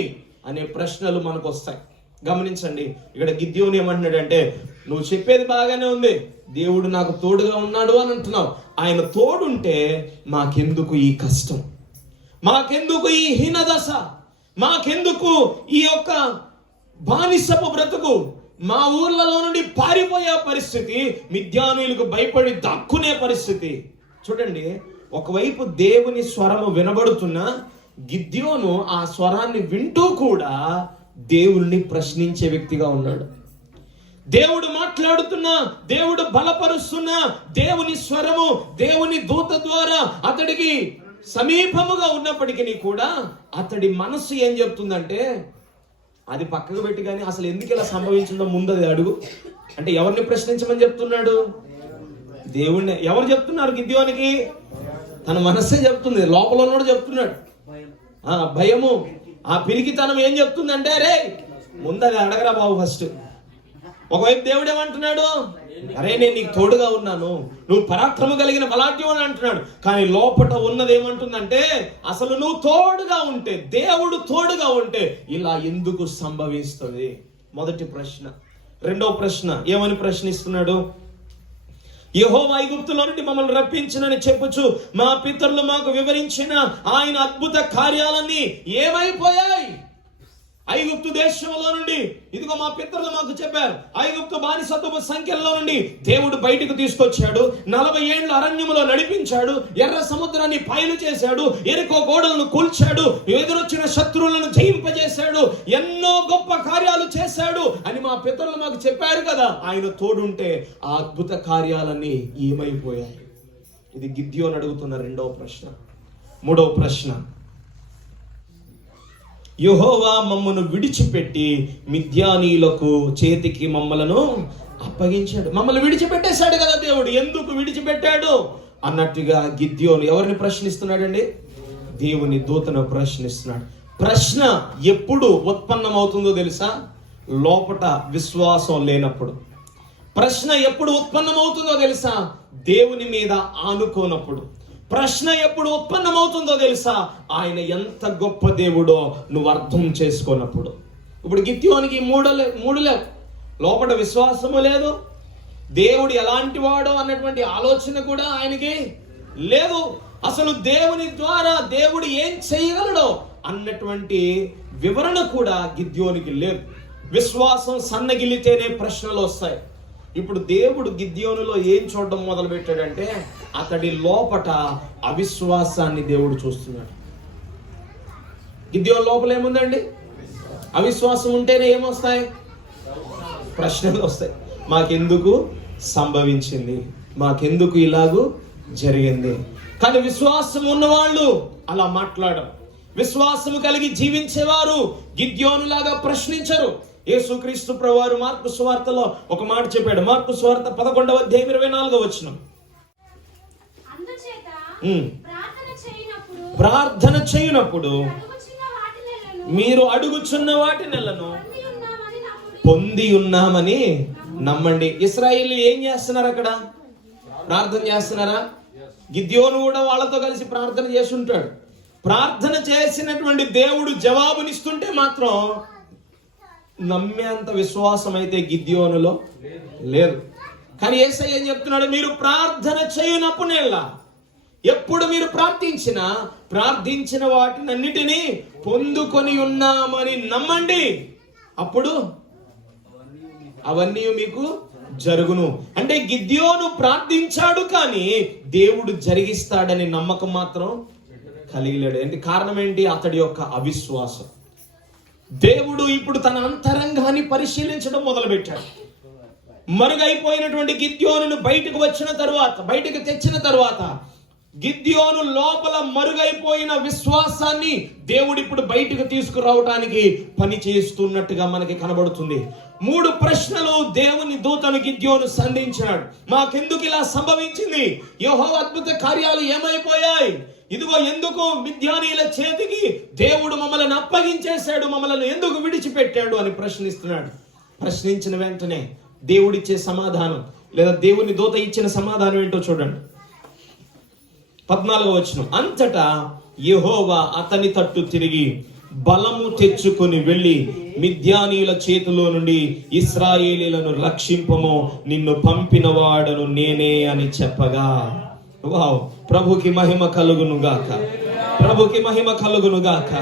అనే ప్రశ్నలు మనకు వస్తాయి. గమనించండి, ఇక్కడ గిద్యోను ఏమంటున్నాడంటే, నువ్వు చెప్పేది బాగానే ఉంది, దేవుడు నాకు తోడుగా ఉన్నాడు అని అంటున్నావు. ఆయన తోడుంటే మాకెందుకు ఈ కష్టం? మాకెందుకు ఈ హీనదశ? మాకెందుకు ఈ యొక్క బానిసపు బ్రతుకు? మా ఊర్లలో నుండి పారిపోయే పరిస్థితి, మిద్యానీయులకు భయపడి దాక్కునే పరిస్థితి. చూడండి, ఒకవైపు దేవుని స్వరము వినబడుతున్న గిద్యోను ఆ స్వరాన్ని వింటూ కూడా దేవుణ్ణి ప్రశ్నించే వ్యక్తిగా ఉన్నాడు. దేవుడు మాట్లాడుతున్నా, దేవుడు బలపరుస్తున్నా, దేవుని స్వరము దేవుని దూత ద్వారా అతడికి సమీపముగా ఉన్నప్పటికీ కూడా అతడి మనస్సు ఏం చెప్తుందంటే, అది పక్కకు పెట్టి కానీ అసలు ఎందుకు ఇలా సంభవించిందో ముందు అది అడుగు. అంటే ఎవరిని ప్రశ్నించమని చెప్తున్నాడు? దేవుణ్ణి. ఎవరు చెప్తున్నారు గిద్యోనికి? తన మనస్సే చెప్తుంది, లోపల ఉన్నోడు చెప్తున్నాడు. భయము, ఆ పిరికితనం ఏం చెప్తుందంటే, రే ముందు అది అడగరా బాబు ఫస్ట్. ఒకవైపు దేవుడు ఏమంటున్నాడు? అరే నేను నీకు తోడుగా ఉన్నాను, నువ్వు పరాక్రమ కలిగిన బలాఢ్యం అని అంటున్నాడు. కానీ లోపట ఉన్నది ఏమంటుందంటే, అసలు నువ్వు తోడుగా ఉంటే, దేవుడు తోడుగా ఉంటే ఇలా ఎందుకు సంభవిస్తుంది? మొదటి ప్రశ్న. రెండో ప్రశ్న ఏమని ప్రశ్నిస్తున్నాడు? యెహోవా ఐగుప్తులో నుండి మమ్మల్ని రప్పించినని చెప్పుచు మా పితరులు మాకు వివరించిన ఆయన అద్భుత కార్యాలన్నీ ఏమైపోయాయి? ఐగుప్తు దేశంలో నుండి, ఇదిగో మా పితరులు మాకు చెప్పారు, ఐగుప్తు బానిసత్వపు సంఖ్యలో నుండి దేవుడు బయటకు తీసుకొచ్చాడు, 40 ఏళ్ళు అరణ్యములో నడిపించాడు, ఎర్ర సముద్రాన్ని పాయలు చేశాడు, ఎరికో గోడలను కూల్చాడు, ఎదురొచ్చిన శత్రువులను జయింపజేశాడు, ఎన్నో గొప్ప కార్యాలు చేశాడు అని మా పితరులు మాకు చెప్పారు కదా. ఆయన తోడుంటే ఆ అద్భుత కార్యాలన్నీ ఏమైపోయాయి? ఇది గిద్యోను అడుగుతున్న రెండవ ప్రశ్న. మూడవ ప్రశ్న, యెహోవా మమ్మను విడిచిపెట్టి మిద్యానీయులకు చేతికి మమ్మలను అప్పగించాడు. మమ్మల్ని విడిచిపెట్టేశాడు కదా దేవుడు, ఎందుకు విడిచిపెట్టాడు అన్నట్టుగా గిద్యోను ఎవరిని ప్రశ్నిస్తున్నాడండి? దేవుని దూతను ప్రశ్నిస్తున్నాడు. ప్రశ్న ఎప్పుడు ఉత్పన్నమవుతుందో తెలుసా? లోపట విశ్వాసం లేనప్పుడు. ప్రశ్న ఎప్పుడు ఉత్పన్నమవుతుందో తెలుసా? దేవుని మీద ఆనుకోనప్పుడు. ప్రశ్న ఎప్పుడు ఉత్పన్నమవుతుందో తెలుసా? ఆయన ఎంత గొప్ప దేవుడో నువ్వు అర్థం చేసుకోనప్పుడు. ఇప్పుడు గిద్యోనికి మూడు లేవు. లోపల విశ్వాసము లేదు, దేవుడు ఎలాంటి వాడో అన్నటువంటి ఆలోచన కూడా ఆయనకి లేదు, అసలు దేవుని ద్వారా దేవుడు ఏం చేయగలడో అన్నటువంటి వివరణ కూడా గిద్యోనికి లేదు. విశ్వాసం సన్నగిలితేనే ప్రశ్నలు వస్తాయి. ఇప్పుడు దేవుడు గిద్యోనులో ఏం చూడడం మొదలు పెట్టాడంటే, అతడి లోపట అవిశ్వాసాన్ని దేవుడు చూస్తున్నాడు. గిద్యోను లోపల ఏముందండి? అవిశ్వాసం ఉంటేనే ఏమొస్తాయి? ప్రశ్నలు వస్తాయి. మాకెందుకు సంభవించింది, మాకెందుకు ఇలాగూ జరిగింది. కానీ విశ్వాసం ఉన్నవాళ్ళు అలా మాట్లాడరు. విశ్వాసము కలిగి జీవించేవారు గిద్యోనులాగా ప్రశ్నించరు. యేసుక్రీస్తు ప్రభువారు మార్కు సువార్తలో ఒక మాట చెప్పాడు. మార్కు సువార్త 11వ అధ్యాయం 24వ వచనం. ప్రార్థన చేయనప్పుడు మీరు అడుగుచున్న వాటినెల్లను పొంది ఉన్నామని నమ్మండి. ఇశ్రాయేలు ఏం చేస్తున్నారు? అక్కడ ప్రార్థన చేస్తున్నారా? గిద్యోను కూడా వాళ్ళతో కలిసి ప్రార్థన చేసి ఉంటాడు. ప్రార్థన చేసినటువంటి దేవుడు జవాబునిస్తుంటే మాత్రం నమ్మేంత విశ్వాసం అయితే గిద్యోనులో లేదు. కానీ యేసయ్య ఏం చెప్తున్నాడు? మీరు ప్రార్థన చేయనప్పుడేలా, ఎప్పుడు మీరు ప్రార్థించిన వాటినన్నిటినీ పొందుకొని ఉన్నామని నమ్మండి, అప్పుడు అవన్నీ మీకు జరుగును. అంటే గిద్యోను ప్రార్థించాడు, కానీ దేవుడు జరిగిస్తాడని నమ్మకం మాత్రం కలిగి లేడు. అంటే కారణం ఏంటి? అతడి యొక్క అవిశ్వాసం. దేవుడు ఇప్పుడు తన అంతరంగాన్ని పరిశీలించడం మొదలు పెట్టాడు. మరుగైపోయినటువంటి గిద్యోనును బయటకు తెచ్చిన తరువాత గిద్యోను లోపల మరుగైపోయిన విశ్వాసాన్ని దేవుడు ఇప్పుడు బయటకు తీసుకురావడానికి పని చేస్తున్నట్టుగా మనకి కనబడుతుంది. 3 ప్రశ్నలు దేవుని దూతను గిద్యోను సంధించాడు. మాకెందుకు ఇలా సంభవించింది? యెహోవా అద్భుత కార్యాలు ఏమైపోయాయి? ఇదిగో ఎందుకు మిద్యానీయుల చేతికి దేవుడు మమ్మల్ని అప్పగించేశాడు, మమ్మల్ని ఎందుకు విడిచిపెట్టాడు అని ప్రశ్నిస్తున్నాడు. ప్రశ్నించిన వెంటనే దేవుడిచ్చే సమాధానం, లేదా దేవుని దూత ఇచ్చిన సమాధానం ఏంటో చూడండి. 14వ వచనం. అంతటా యెహోవా అతని తట్టు తిరిగి బలము తెచ్చుకొని వెళ్ళి మిద్యానీయుల చేతిలో నుండి ఇశ్రాయేలీయులను రక్షింపము, నిన్ను పంపిన వాడను నేనే అని చెప్పగా. వావ్! ప్రభుకి మహిమ కలుగును గాక, ప్రభుకి మహిమ కలుగును గాక.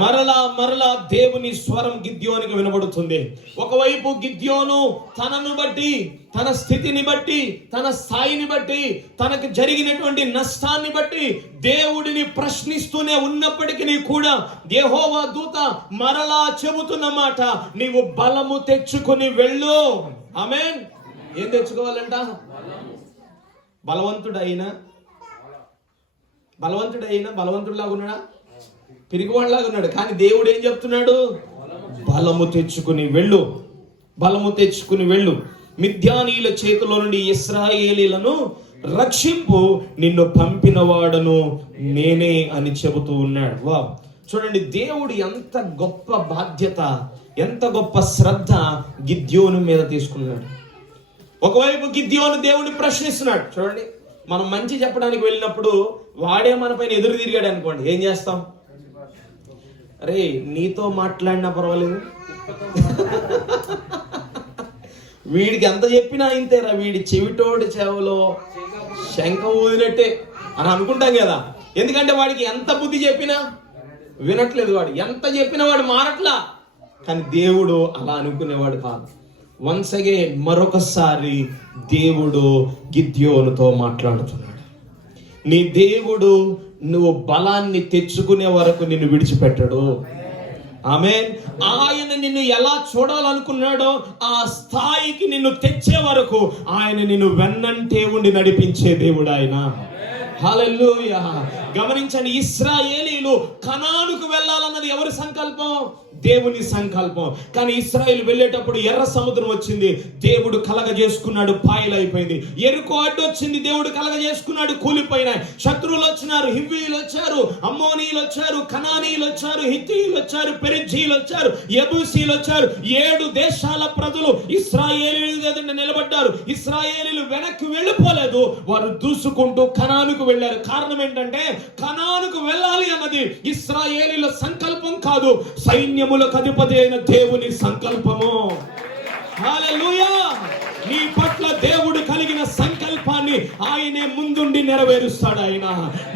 మరలా దేవుని స్వరం గిద్యోనికి వినబడుతుంది. ఒకవైపు గిద్యోను తనను బట్టి, తన స్థితిని బట్టి, తన స్థాయిని బట్టి, తనకు జరిగినటువంటి నష్టాన్ని బట్టి దేవుడిని ప్రశ్నిస్తూనే ఉన్నప్పటికీ కూడా యెహోవా దూత మరలా చెబుతున్న మాట, నీవు బలము తెచ్చుకుని వెళ్ళు. ఆమేన్. ఏం తెచ్చుకోవాలంట? బలవంతుడైనా బలవంతుడిలాగా ఉన్నాడా? పిరిగివాడిలాగా ఉన్నాడు. కానీ దేవుడు ఏం చెప్తున్నాడు? బలము తెచ్చుకుని వెళ్ళు, బలము తెచ్చుకుని వెళ్ళు. మిద్యానీయుల చేతిలో నుండి ఇశ్రాయేలీలను రక్షింపు, నిన్ను పంపిన వాడను నేనే అని చెబుతూ ఉన్నాడు. వా, చూడండి, దేవుడు ఎంత గొప్ప బాధ్యత, ఎంత గొప్ప శ్రద్ధ గిద్యోను మీద తీసుకున్నాడు. ఒకవైపు గిద్యోను దేవుడిని ప్రశ్నిస్తున్నాడు. చూడండి, మనం మంచి చెప్పడానికి వెళ్ళినప్పుడు వాడే మన పైన ఎదురు తిరిగాడు అనుకోండి, ఏం చేస్తాం? అరే, నీతో మాట్లాడినా పర్వాలేదు, వీడికి ఎంత చెప్పినా ఇంతేరా, వీడి చెవిటోడి చెవులో శంఖ ఊదినట్టే అని అనుకుంటాం కదా. ఎందుకంటే వాడికి ఎంత బుద్ధి చెప్పినా వినట్లేదు, వాడు ఎంత చెప్పినా వాడు మారట్లా. కానీ దేవుడు అలా అనుకునేవాడు కాదు. వన్స్ అగైన్, మరొకసారి దేవుడు గిద్యోనుతో మాట్లాడుతున్నాడు. నీ దేవుడు నువ్వు బలాన్ని తెచ్చుకునే వరకు నిన్ను విడిచిపెట్టడు. ఆమేన్. ఆయన నిన్ను ఎలా చూడాలనుకున్నాడో ఆ స్థాయికి నిన్ను తెచ్చే వరకు ఆయన నిన్ను వెన్నంటే ఉండి నడిపించే దేవుడు ఆయన. హల్లెలూయా. గమనించండి, ఇశ్రాయేలీలు కనానుకు వెళ్ళాలన్నది ఎవరి సంకల్పం? దేవుని సంకల్పం. కానీ ఇశ్రాయేలు వెళ్ళేటప్పుడు ఎర్ర సముద్రం వచ్చింది, దేవుడు కలగజేసుకున్నాడు, పాయలైపోయింది. ఎరుకో అడ్డు వచ్చింది, దేవుడు కలగజేసుకున్నాడు, కూలిపోయినాయి. శత్రువులు వచ్చినారు, హివ్వీయులు వచ్చారు, అమ్మోనీయులు వచ్చారు, కనానీయులు వచ్చారు, హిత్తీయులు వచ్చారు, పెరిజ్జీయులు వచ్చారు, యెబూసీయులు వచ్చారు. 7 దేశాల ప్రజలు ఇశ్రాయేలీయుల ఎదుట నిలబడ్డారు. ఇశ్రాయేలీయులు వెనక్కి వెళ్ళిపోలేదు, వారు దూసుకుంటూ కనానుకు వెళ్ళారు. కారణం ఏంటంటే, కనానుకు వెళ్ళాలి అన్నది ఇశ్రాయేలీయుల సంకల్పం కాదు, సైన్యములకు అధిపతి అయిన దేవుని సంకల్పము. హల్లెలూయా. నీ పట్ల దేవుడు కలిగిన సంకల్పాన్ని ఆయనే ముందుండి నెరవేరుస్తాడు. ఆయన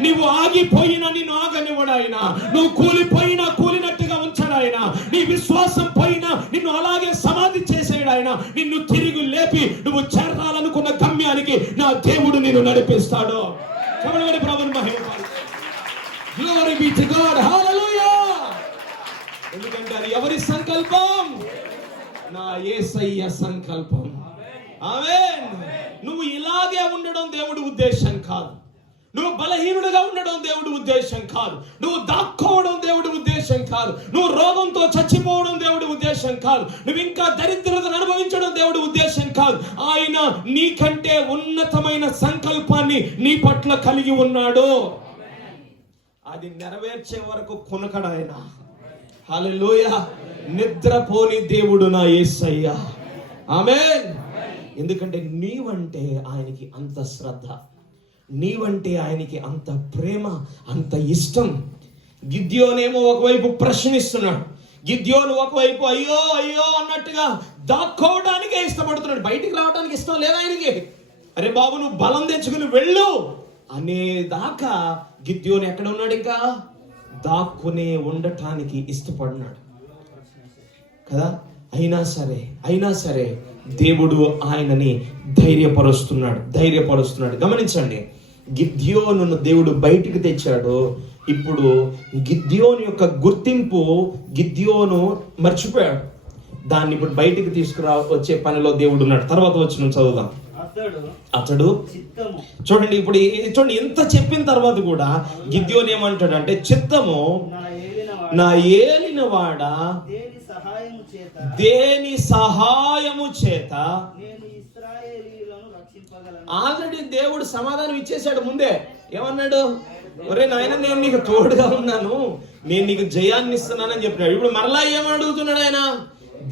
నువ్వు ఆగిపోయినా నిన్ను ఆగనివ్వడు. ఆయన నువ్వు కూలిపోయినా కూలినట్టుగా ఉంచాడు. ఆయన నీ విశ్వాసం పోయినా నిన్ను అలాగే సమాధి చేసాడు. ఆయన నిన్ను తిరిగి లేపి నువ్వు చేరాలనుకున్న గమ్యానికి నా దేవుడు నిన్ను నడిపిస్తాడు. ప్రభువుని మహిమపరచు. Glory be to God. Hallelujah. ఎందుకంటే అది ఎవరి సంకల్పం? నా యేసయ్య సంకల్పం. ఆమేన్. నువ్వు ఇలాగే ఉండడం దేవుడి ఉద్దేశం కాదు. నువ్వు బలహీనుడిగా ఉండడం దేవుడి ఉద్దేశం కాదు. నువ్వు దాక్కోవడం దేవుడి ఉద్దేశం కాదు. నువ్వు రోగంతో చచ్చిపోవడం దేవుడి ఉద్దేశం కాదు. నువ్వు ఇంకా దరిద్రతను అనుభవించడం దేవుడి ఉద్దేశం కాదు. ఆయన నీకంటే ఉన్నతమైన సంకల్పాన్ని నీ పట్ల కలిగి ఉన్నాడు. అది నెరవేర్చే వరకు కొనకడు ఆయన. హల్లెలూయా. నిద్రపోని దేవుడు నా యేసయ్య. ఆమేన్. ఎందుకంటే నీవంటే ఆయనకి అంత శ్రద్ధ, నీవంటే ఆయనకి అంత ప్రేమ, అంత ఇష్టం. గిద్యోనేమో ఒకవైపు ప్రశ్నిస్తున్నాడు, గిద్యోను ఒకవైపు అయ్యో అయ్యో అన్నట్టుగా దాక్కోవడానికే ఇష్టపడుతున్నాడు, బయటికి రావడానికి ఇష్టం లేదు ఆయనకి. అరే బాబు, నువ్వు బలం తెచ్చుకుని వెళ్ళు అనేదాకా గిద్యోను ఎక్కడ ఉన్నాడు? ఇంకా దాక్కునే ఉండటానికి ఇష్టపడినాడు కదా. అయినా సరే దేవుడు ఆయనని ధైర్యపరుస్తున్నాడు. గమనించండి, గిద్యోనును దేవుడు బయటికి తెచ్చాడు. ఇప్పుడు గిద్యోను యొక్క గుర్తింపు గిద్యోను మర్చిపోయాడు. దాన్ని ఇప్పుడు బయటికి వచ్చే పనిలో దేవుడు ఉన్నాడు. తర్వాత వచ్చిన చదువుదాం. అతడు చూడండి, ఇప్పుడు చూడండి, ఎంత చెప్పిన తర్వాత కూడా గిద్యోను ఏమంటాడు అంటే, చిత్తము నా ఏలినవాడా, దేని సహాయము చేత. ఆల్రెడీ దేవుడు సమాధానం ఇచ్చేశాడు ముందే. ఏమన్నాడు? ఒరే నాయన, నేను నీకు తోడుగా ఉన్నాను, నేను నీకు జయాన్ని ఇస్తున్నానని చెప్పినాడు. ఇప్పుడు మరలా ఏమడుగుతున్నాడు ఆయన?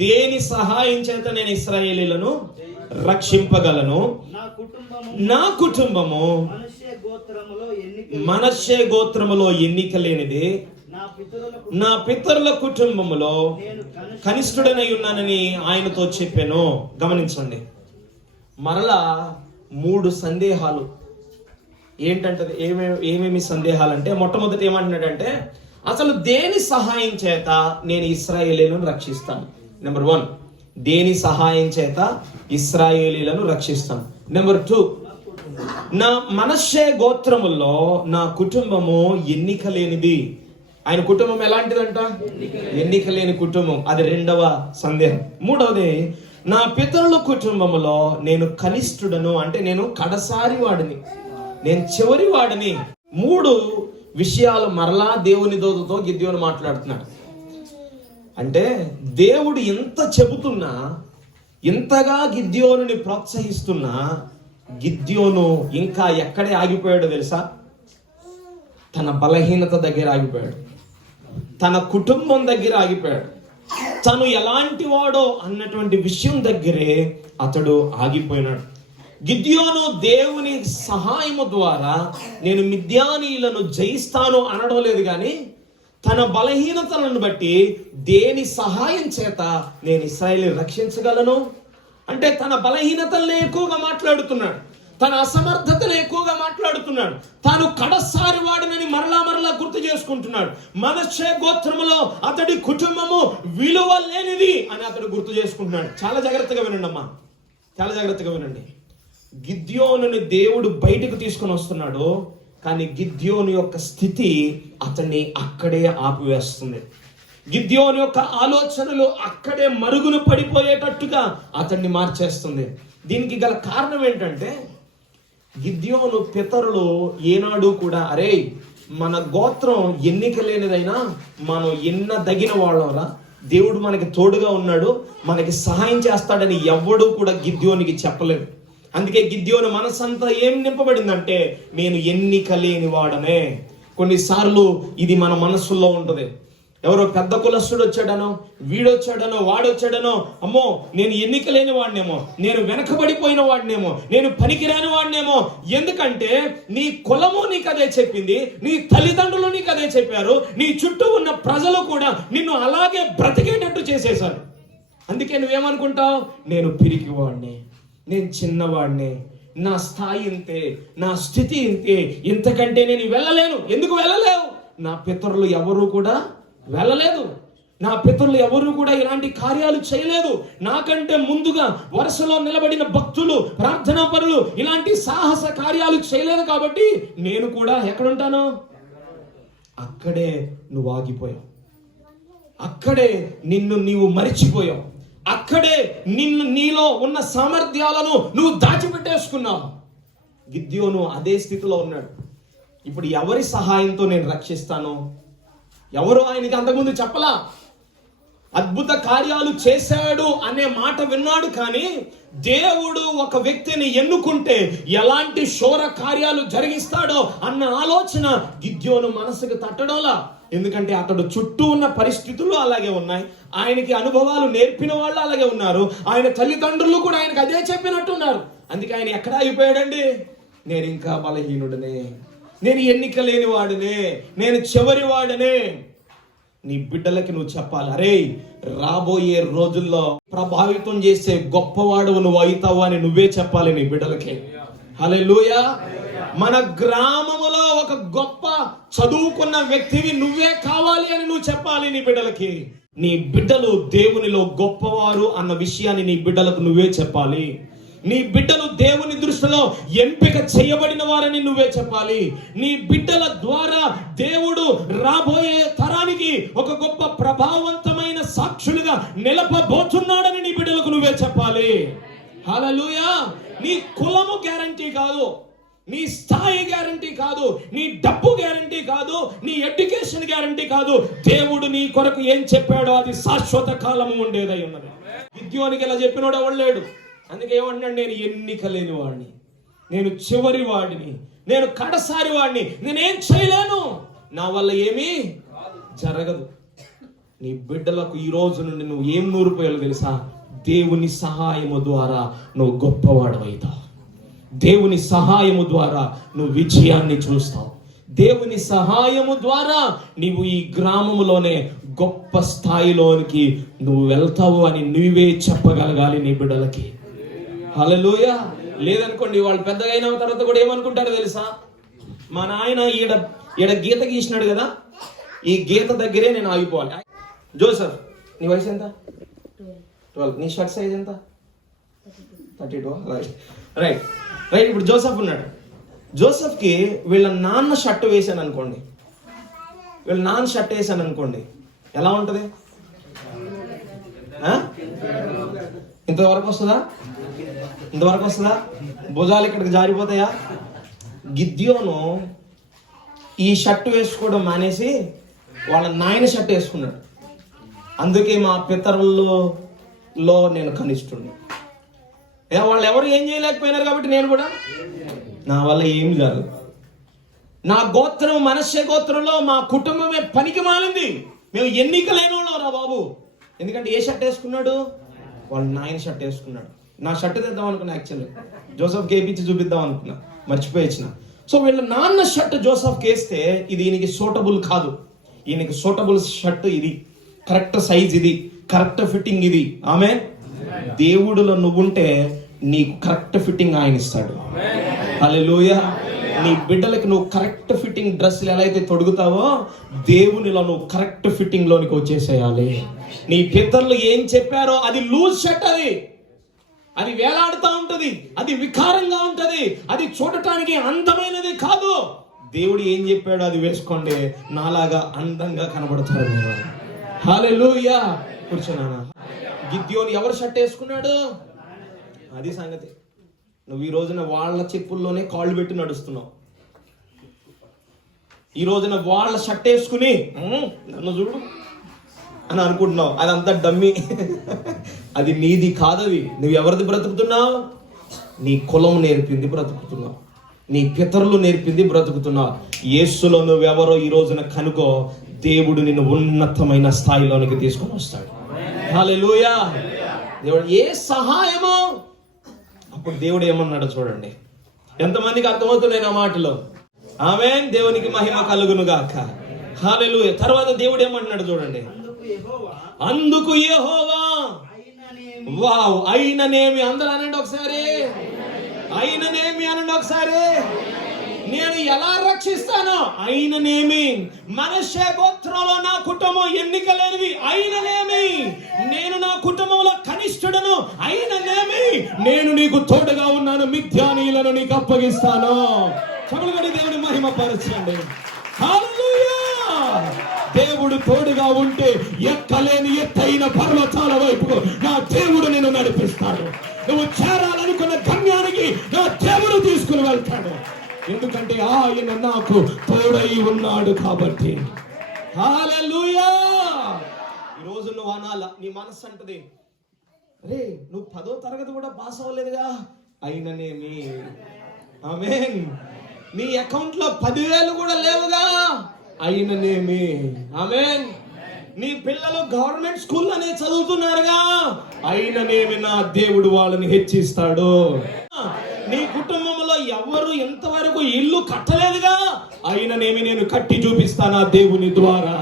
దేని సహాయం చేత నేను ఇశ్రాయేలీలను రక్షింపగలను? నా కుటుంబము మనష్షే గోత్రములో ఎన్నిక లేనిది, నా పితరుల కుటుంబములో కనిష్ఠుడనై ఉన్నానని ఆయనతో చెప్పాను. గమనించండి, మరలా 3 సందేహాలు. ఏంటంటే ఏమేమి సందేహాలు అంటే, మొట్టమొదటి ఏమంటున్నాడంటే, అసలు దేని సహాయం చేత నేను ఇశ్రాయేలీలను రక్షిస్తాను? నెంబర్ 1, దేని సహాయం చేత ఇశ్రాయేలీలను రక్షిస్తాను. నెంబర్ 2, నా మనష్షే గోత్రముల్లో నా కుటుంబము ఎన్నిక లేనిది. ఆయన కుటుంబం ఎలాంటిదంట? ఎన్నిక లేని కుటుంబం. అది 2వ సందేహం. 3వది, నా పితరుల కుటుంబములో నేను కనిష్ఠుడను, అంటే నేను కడసారి వాడిని, నేను చివరి వాడిని. 3 విషయాలు మరలా దేవుని దూతతో గిద్యోను మాట్లాడుతున్నాడు. అంటే దేవుడు ఎంత చెబుతున్నా, ఇంతగా గిద్యోనుని ప్రోత్సహిస్తున్నా, గిద్యోను ఇంకా ఎక్కడే ఆగిపోయాడో తెలుసా? తన బలహీనత దగ్గర ఆగిపోయాడు, తన కుటుంబం దగ్గర ఆగిపోయాడు, తను ఎలాంటి వాడో అన్నటువంటి విషయం దగ్గరే అతడు ఆగిపోయినాడు. గిద్యోను దేవుని సహాయము ద్వారా నేను మిద్యానీయులను జయిస్తాను అనడం లేదు, కానీ తన బలహీనతలను బట్టి దేని సహాయం చేత నేను ఇశ్రాయేలుని రక్షించగలను అంటే తన బలహీనతలనే ఎక్కువగా మాట్లాడుతున్నాడు, తన అసమర్థతను ఎక్కువగా మాట్లాడుతున్నాడు, తాను కడసారి వాడినని మరలా గుర్తు చేసుకుంటున్నాడు. మనష్షే గోత్రములో అతడి కుటుంబము విలువ లేనిది అని అతడు గుర్తు చేసుకుంటున్నాడు. చాలా జాగ్రత్తగా వినండి అమ్మా, చాలా జాగ్రత్తగా వినండి. గిద్యోనుని దేవుడు బయటకు తీసుకొని వస్తున్నాడు, కానీ గిద్యోను యొక్క స్థితి అతన్ని అక్కడే ఆపివేస్తుంది. గిద్యోను యొక్క ఆలోచనలు అక్కడే మరుగున పడిపోయేటట్టుగా అతన్ని మార్చేస్తుంది. దీనికి గల కారణం ఏంటంటే, గిద్యోను పితరులు ఏనాడు కూడా అరే మన గోత్రం ఎన్నిక లేనిదైనా మనం ఎన్నదగిన వాళ్ళరా, దేవుడు మనకి తోడుగా ఉన్నాడు, మనకి సహాయం చేస్తాడని ఎవ్వడూ కూడా గిద్యోనికి చెప్పలేదు. అందుకే గిద్యోను మనసంతా ఏం నింపబడిందంటే నేను ఎన్నిక లేని వాడనే. కొన్నిసార్లు ఇది మన మనస్సులో ఉంటుంది. ఎవరో పెద్ద కులస్తుడు వచ్చాడనో, వీడొచ్చాడనో, వాడొచ్చాడనో, అమ్మో నేను ఎన్నిక లేని వాడినేమో, నేను వెనకబడిపోయిన వాడినేమో, నేను పనికిరాని వాడినేమో. ఎందుకంటే నీ కులము నీకు అదే చెప్పింది, నీ తల్లిదండ్రులు నీకు అదే చెప్పారు, నీ చుట్టూ ఉన్న ప్రజలు కూడా నిన్ను అలాగే బ్రతికేటట్టు చేసేశారు. అందుకే నువ్వేమనుకుంటావు? నేను పిరికివాడిని, నేను చిన్నవాడిని, నా స్థాయి ఇంతే, నా స్థితి ఇంతే, ఇంతకంటే నేను వెళ్ళలేను. ఎందుకు వెళ్ళలేవు? నా పితరులు ఎవరు కూడా వెళ్ళలేదు, నా పితరులు ఎవరు కూడా ఇలాంటి కార్యాలు చేయలేదు. నాకంటే ముందుగా వరుసలో నిలబడిన భక్తులు, ప్రార్థనా పరులు ఇలాంటి సాహస కార్యాలు చేయలేదు. కాబట్టి నేను కూడా ఎక్కడుంటాను? అక్కడే నువ్వు ఆగిపోయావు, అక్కడే నీవు మరిచిపోయావు, అక్కడే నీలో ఉన్న సామర్థ్యాలను నువ్వు దాచిపెట్టేసుకున్నావు. గిద్యోను అదే స్థితిలో ఉన్నాడు. ఇప్పుడు ఎవరి సహాయంతో నేను రక్షిస్తాను? ఎవరు ఆయనకి అంతకుముందు చెప్పలా. అద్భుత కార్యాలు చేశాడు అనే మాట విన్నాడు, కానీ దేవుడు ఒక వ్యక్తిని ఎన్నుకుంటే ఎలాంటి శూర కార్యాలు జరిగిస్తాడో అన్న ఆలోచన గిద్యోను మనసుకు తట్టడంలా. ఎందుకంటే అతడు చుట్టూ ఉన్న పరిస్థితులు అలాగే ఉన్నాయి, ఆయనకి అనుభవాలు నేర్పిన వాళ్ళు అలాగే ఉన్నారు, ఆయన తల్లిదండ్రులు కూడా ఆయనకు అదే చెప్పినట్టున్నారు. అందుకే ఆయన ఎక్కడ అయిపోయాడండి? నేను ఇంకా బలహీనుడనే, నేను ఎన్నిక లేని వాడినే, నేను చివరి వాడినే. నీ బిడ్డలకి నువ్వు చెప్పాలి, అరే రాబోయే రోజుల్లో ప్రభావితం చేసే గొప్పవాడు నువ్వు అవుతావు అని నువ్వే చెప్పాలి నీ బిడ్డలకి. హల్లెలూయా. మన గ్రామములో ఒక గొప్ప చదువుకున్న వ్యక్తివి నువ్వే కావాలి అని నువ్వు చెప్పాలి నీ బిడ్డలకి. నీ బిడ్డలు దేవునిలో గొప్పవారు అన్న విషయాన్ని నీ బిడ్డలకు నువ్వే చెప్పాలి. నీ బిడ్డలు దేవుని దృష్టిలో ఎంపిక చేయబడిన వారని నువ్వే చెప్పాలి. నీ బిడ్డల ద్వారా దేవుడు రాబోయే తరానికి ఒక గొప్ప ప్రభావవంతమైన సాక్షులుగా నిలపబోతున్నాడని నీ బిడ్డలకు నువ్వే చెప్పాలి. హల్లెలూయా. నీ కులము గ్యారంటీ కాదు, నీ స్థాయి గ్యారంటీ కాదు, నీ డబ్బు గ్యారంటీ కాదు, నీ ఎడ్యుకేషన్ గ్యారంటీ కాదు. దేవుడు నీ కొరకు ఏం చెప్పాడో అది శాశ్వత కాలము ఉండేదై ఉన్నది. గిద్యోనికి ఇలా చెప్పినోడు ఎవడు లేడు. అందుకే ఏమన్నాడు? నేను ఎన్నిక లేని వాడిని, నేను చివరి వాడిని, నేను కడసారి వాడిని, నేనేం చేయలేను, నా వల్ల ఏమీ జరగదు. నీ బిడ్డలకు ఈ రోజు నుండి నువ్వు ఏం నూరిపోయాలో తెలుసా? దేవుని సహాయము ద్వారా నువ్వు గొప్పవాడవుతావు, దేవుని సహాయము ద్వారా నువ్వు విజయాన్ని చూస్తావు, దేవుని సహాయము ద్వారా నీవు ఈ గ్రామములోనే గొప్ప స్థాయిలోనికి నువ్వు వెళ్తావు అని నువ్వే చెప్పగలగాలి నీ బిడ్డలకి. హల్లెలూయా. లేదనుకోండి, వాళ్ళు పెద్దగా అయిన తర్వాత కూడా ఏమనుకుంటారో తెలుసా? మా నాయన ఈడ గీత గీసినాడు కదా, ఈ గీత దగ్గరే నేను ఆగిపోవాలి. జోసెఫ్, నీ వయసు ఎంత? 12. నీ షర్ట్ సైజ్ ఎంత? 32. రైట్. ఇప్పుడు జోసెఫ్ ఉన్నాడు. జోసెఫ్కి వీళ్ళ నాన్న షర్ట్ వేసాను అనుకోండి, ఎలా ఉంటుంది? ఇంతవరకు వస్తుందా? భుజాలు ఇక్కడికి జారిపోతాయా? గిద్యోను ఈ షర్ట్ వేసుకోవడం మానేసి వాళ్ళ నాయన షర్ట్ వేసుకున్నాడు. అందుకే మా పితరుల్లో నేను కనిష్ఠుడిని. వాళ్ళు ఎవరు ఏం చేయలేకపోయినారు కాబట్టి నేను కూడా, నా వల్ల ఏం జరగదు. నా గోత్రం మనష్య గోత్రంలో మా కుటుంబమే పనికి మాలింది. మేము ఎన్నికలైన వాళ్ళం రా బాబు. ఎందుకంటే ఏ షర్ట్ వేసుకున్నాడు? వాళ్ళ నాయన షర్ట్ వేసుకున్నాడు. నా షర్ట్ తెద్దాం అనుకున్నా, యాక్చువల్లీ జోసెఫ్కి వేయించి చూపిద్దాం అనుకున్నా, మర్చిపోయిన. సో వీళ్ళ నాన్న షర్ట్ జోసెఫ్కి వేస్తే ఇది ఈయనకి సూటబుల్ కాదు. ఈయనకి సూటబుల్ షర్ట్ ఇది, కరెక్ట్ సైజ్ ఇది, కరెక్ట్ ఫిట్టింగ్ ఇది. ఆమెన్. దేవుడిలో నువ్వుంటే నీకు కరెక్ట్ ఫిట్టింగ్ ఆయన ఇస్తాడు. హల్లెలూయా. నీ బిడ్డలకి నువ్వు కరెక్ట్ ఫిట్టింగ్ డ్రెస్సులు ఎలా అయితే తొడుగుతావో, దేవునిలో నువ్వు కరెక్ట్ ఫిట్టింగ్ లోనికి వచ్చేసేయాలి. నీ పితరులు ఏం చెప్పారో అది లూజ్ షర్ట్, అది వేలాడుతూ ఉంటది, అది వికారంగా ఉంటది, అది చూడటానికి అందమైనది కాదు. దేవుడు ఏం చెప్పాడో అది వేసుకోండి, నాలాగా అందంగా కనబడతారు మీరు. హల్లెలూయా. కూర్చున్నానా? గిద్యోను ఎవరు షర్ట్ వేసుకున్నాడు? అది సంగతి. నువ్వు ఈ రోజున వాళ్ళ చెప్పుల్లోనే కాళ్ళు పెట్టి నడుస్తున్నావు. ఈ రోజున వాళ్ళ షర్ట్ వేసుకుని నన్ను చూడు అని అనుకుంటున్నావు. అదంతా డమ్మి. అది నీది కాదది. నువ్వు ఎవరిది బ్రతుకుతున్నావు? నీ కులం నేర్పింది బ్రతుకుతున్నావు, నీ పితరులు నేర్పింది బ్రతుకుతున్నావు. యేసులో నువ్వెవరో ఈ రోజున కనుకో, దేవుడు నిన్ను ఉన్నతమైన స్థాయిలోనికి తీసుకొని వస్తాడు. హల్లెలూయా. దేవుడు ఏ సహాయమో, అప్పుడు దేవుడు ఏమన్నాడు చూడండి. ఎంతమందికి అర్థమవుతున్నాయి నా మాటలో? ఆమేన్. దేవునికి మహిమ కలుగును గాక. హల్లెలూయా. తర్వాత దేవుడు ఏమన్నాడు చూడండి. అందుకు యెహోవా, వావ్, అయిననేమి. అందరూ అనండి ఒకసారి, అయిననేమి అనండి ఒకసారి. నేను ఎలా రక్షిస్తాను? అయిననేమి. మనష్య గోత్రంలో నా కుటుంబం ఎన్నికలేనిది, అయిననేమి. నేను నా కుటుంబంలో కనిష్ఠుడను, అయిననేమి. నేను నీకు తోడుగా ఉన్నాను, మిథ్యానీయులను నీకు అప్పగిస్తాను. చమలుగడి దేవుని మహిమ పరచండి. హల్లెలూయా. దేవుడు తోడుగా ఉంటే ఎక్కలేని ఎత్తైన పర్వతాల వైపు నా దేవుడు నిన్ను నడిపిస్తాడు. నువ్వు చేరాలనుకున్న గమ్యానికి నా దేవుడు తీసుకుని వెళ్తాడు. ఎందుకంటే ఆయన నాకు తోడై ఉన్నాడు కాబట్టి. హల్లెలూయా. ఈరోజు నువ్వు అనాల, నీ మనస్సు అంటది, అరే నువ్వు 10వ తరగతి కూడా పాస్ అవ్వలేదుగా, అయిననేమి. ఆమేన్. నీ అకౌంట్ లో 10,000 కూడా లేవుగా, అయిననేమి. ఆమేన్. నీ పిల్లలు గవర్నమెంట్ స్కూల్లోనే చదువుతున్నారుగా, అయిననేమి. నా దేవుడు వాళ్ళని హెచ్చిస్తాడు. నీ కుటుంబంలో ఎవరు ఎంతవరకు ఇల్లు కట్టలేదుగా, అయిననేమి. నేను కట్టి చూపిస్తాను దేవుని ద్వారా.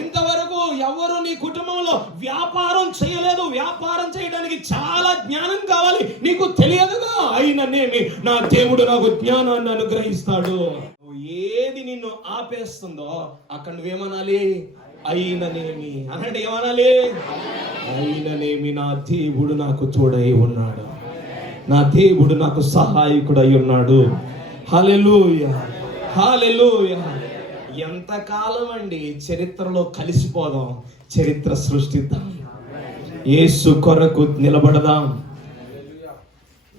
ఇంతవరకు ఎవరు నీ కుటుంబంలో వ్యాపారం చేయలేదు, వ్యాపారం చేయడానికి చాలా జ్ఞానం కావాలి, నీకు తెలియదుగా, అయిననేమి. నా దేవుడు నాకు జ్ఞానాన్ని అనుగ్రహిస్తాడు. ఏది నిన్ను ఆపేస్తుందో అక్కడ నువ్వేమనాలి? అయిననేమి అనంటే ఏమనాలి? అయిననేమి. నా దేవుడు నాకు తోడై ఉన్నాడు, నా దేవుడు నాకు సహాయకుడై ఉన్నాడు. హల్లెలూయా. హల్లెలూయా. ఎంతకాలం అండి చరిత్రలో కలిసిపోదాం, చరిత్ర సృష్టిద్దాం, యేసు కొరకు నిలబడదాం.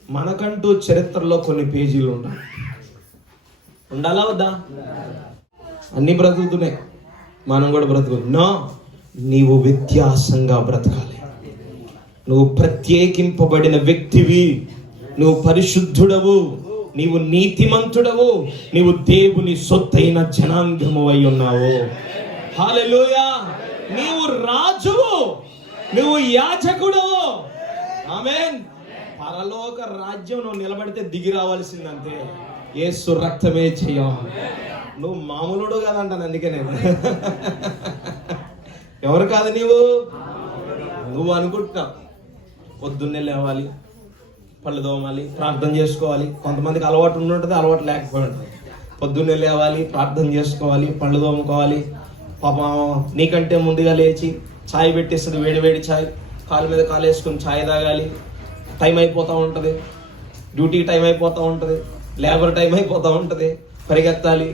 మనకంటూ చరిత్రలో కొన్ని పేజీలు ఉండాలా వద్దా? అన్ని బ్రతుకుతున్నాయి, మనం కూడా బ్రతుకుతున్నా. నీవు వ్యత్యాసంగా బ్రతకాలి. నువ్వు ప్రత్యేకింపబడిన వ్యక్తివి, నువ్వు పరిశుద్ధుడవు, నీవు నీతిమంతుడవు, నీవు దేవుని సొత్తైన జనాంగము అయి ఉన్నావు. హల్లెలూయా. నీవు రాజువు, నువ్వు యాజకుడు. ఆమేన్. పరలోక రాజ్యం నువ్వు నిలబడితే దిగి రావాల్సిందంతే. యేసు రక్తమే చేయం. నువ్వు మామూలుడు కాదంటాను, అందుకే నేను. ఎవరు కాదు నువ్వు అనుకుంటున్నావు. పొద్దున్నే లేవాలి, పళ్ళు తోమాలి, ప్రార్థన చేసుకోవాలి. కొంతమందికి అలవాటు ఉండి ఉంటుంది, అలవాటు లేకపోయి ఉంటుంది. పొద్దున్నే లేవాలి, ప్రార్థన చేసుకోవాలి, పళ్ళు తోముకోవాలి, పాపం నీకంటే ముందుగా లేచి ఛాయ్ పెట్టేస్తుంది, వేడి ఛాయ్, కాలు మీద కాలు వేసుకొని ఛాయ్ తాగాలి. టైం అయిపోతూ ఉంటుంది, డ్యూటీ టైం అయిపోతూ ఉంటుంది, లేబర్ టైం అయిపోతూ ఉంటుంది, పరిగెత్తాలి,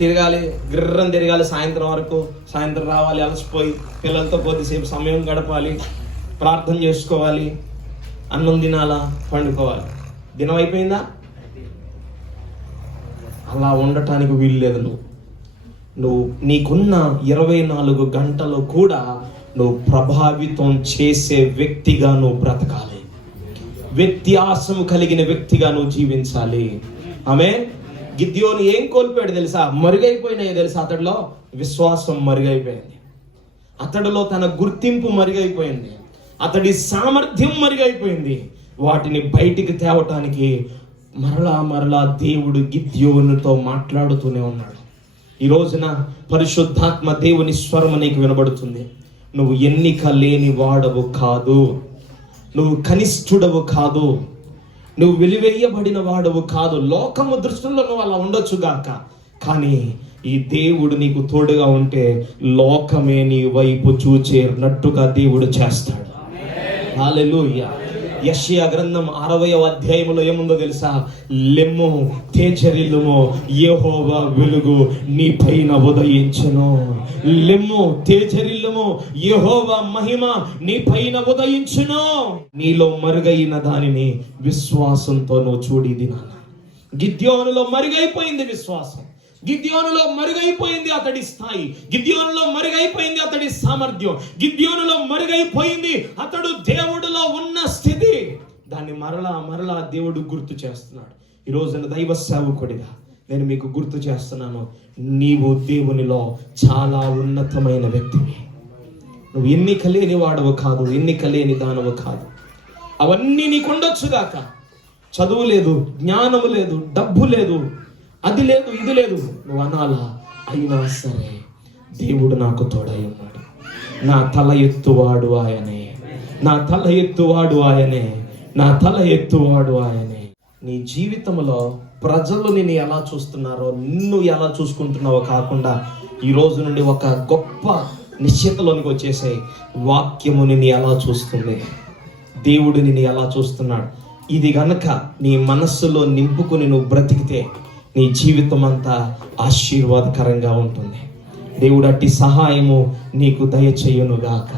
తిరగాలి, గిర్రం తిరగాలి సాయంత్రం వరకు. సాయంత్రం రావాలి అలసిపోయి, పిల్లలతో కొద్దిసేపు సమయం గడపాలి, ప్రార్థన చేసుకోవాలి, అన్నం తినాలా, పండుకోవాలి. దినం అయిపోయిందా? అలా ఉండటానికి వీలు లేదు. నువ్వు నీకున్న 24 గంటలు కూడా నువ్వు ప్రభావితం చేసే వ్యక్తిగా నువ్వు బ్రతకాలి, వ్యత్యాసము కలిగిన వ్యక్తిగా నువ్వు జీవించాలి. ఆమేన్. గిద్యోను ఏం కోల్పోయాడు తెలుసా? మరుగైపోయినాయి తెలుసా? అతడిలో విశ్వాసం మరుగైపోయింది, అతడిలో తన గుర్తింపు మరుగైపోయింది, అతడి సామర్థ్యం మరుగైపోయింది. వాటిని బయటికి తేవటానికి మరలా దేవుడు గిద్యోనుతో మాట్లాడుతూనే ఉన్నాడు. ఈ రోజున పరిశుద్ధాత్మ దేవుని స్వరం నీకు వినబడుతుంది. నువ్వు ఎన్నిక లేని వాడవు కాదు, నువ్వు కనిష్ఠుడవు కాదు, నువ్వు వెలివేయబడిన వాడవు కాదు. లోకము దృష్టిలో నువ్వు అలా ఉండొచ్చుగాక, కానీ ఈ దేవుడు నీకు తోడుగా ఉంటే లోకమే నీ వైపు చూచేనట్టుగా దేవుడు చేస్తాడు. హల్లెలూయా. యెషయా గ్రంథం 60వ అధ్యాయంలో ఏముందో తెలుసా? లెమ్ము, తేజరిల్లుము, యెహోవా వెలుగు నీ పైన ఉదయించును. లెమ్ము, తేజరిల్లుము, యెహోవా మహిమ నీ పైన ఉదయించును. నీలో మరుగైన దానిని విశ్వాసంతో నువ్వు చూడిది నాన్న. గిద్యోనులో మరుగైపోయింది విశ్వాసం, గిద్యోనులో మరుగైపోయింది అతడి స్థాయి, గిద్యోనులో మరుగైపోయింది అతడి సామర్థ్యం, గిద్యోనులో మరుగైపోయింది అతడు దేవుడిలో ఉన్న స్థితి. దాన్ని మరలా దేవుడు గుర్తు చేస్తున్నాడు. ఈ రోజున దైవ సేవకుడిగా నేను మీకు గుర్తు చేస్తున్నాను, నీవు దేవునిలో చాలా ఉన్నతమైన వ్యక్తివి. నువ్వు ఎన్నిక లేని వాడవు కాదు, ఎన్నిక లేని దానవు కాదు. అవన్నీ నీకు ఉండొచ్చుగాక. చదువు లేదు, జ్ఞానము లేదు, డబ్బు లేదు, అది లేదు, ఇది లేదు, నువ్వు అనాలా. అయినా సరే దేవుడు నాకు తోడై ఉన్నాడు. నా తల ఎత్తువాడు ఆయనే, నా తల ఎత్తువాడు ఆయనే, నా తల ఎత్తువాడు ఆయనే. నీ జీవితంలో ప్రజలు నిన్ను ఎలా చూస్తున్నారో, నిన్ను ఎలా చూసుకుంటున్నావో కాకుండా ఈ రోజు నుండి ఒక గొప్ప నిశ్చితలోనికి వచ్చేసాయి. వాక్యము నిన్ను ఎలా చూస్తుంది, దేవుడు నిన్ను ఎలా చూస్తున్నాడు, ఇది గనక నీ మనస్సులో నింపుకుని నువ్వు బ్రతికితే నీ జీవితం అంతా ఆశీర్వాదకరంగా ఉంటుంది. దేవుడు అట్టి సహాయము నీకు దయచేయునుగాక.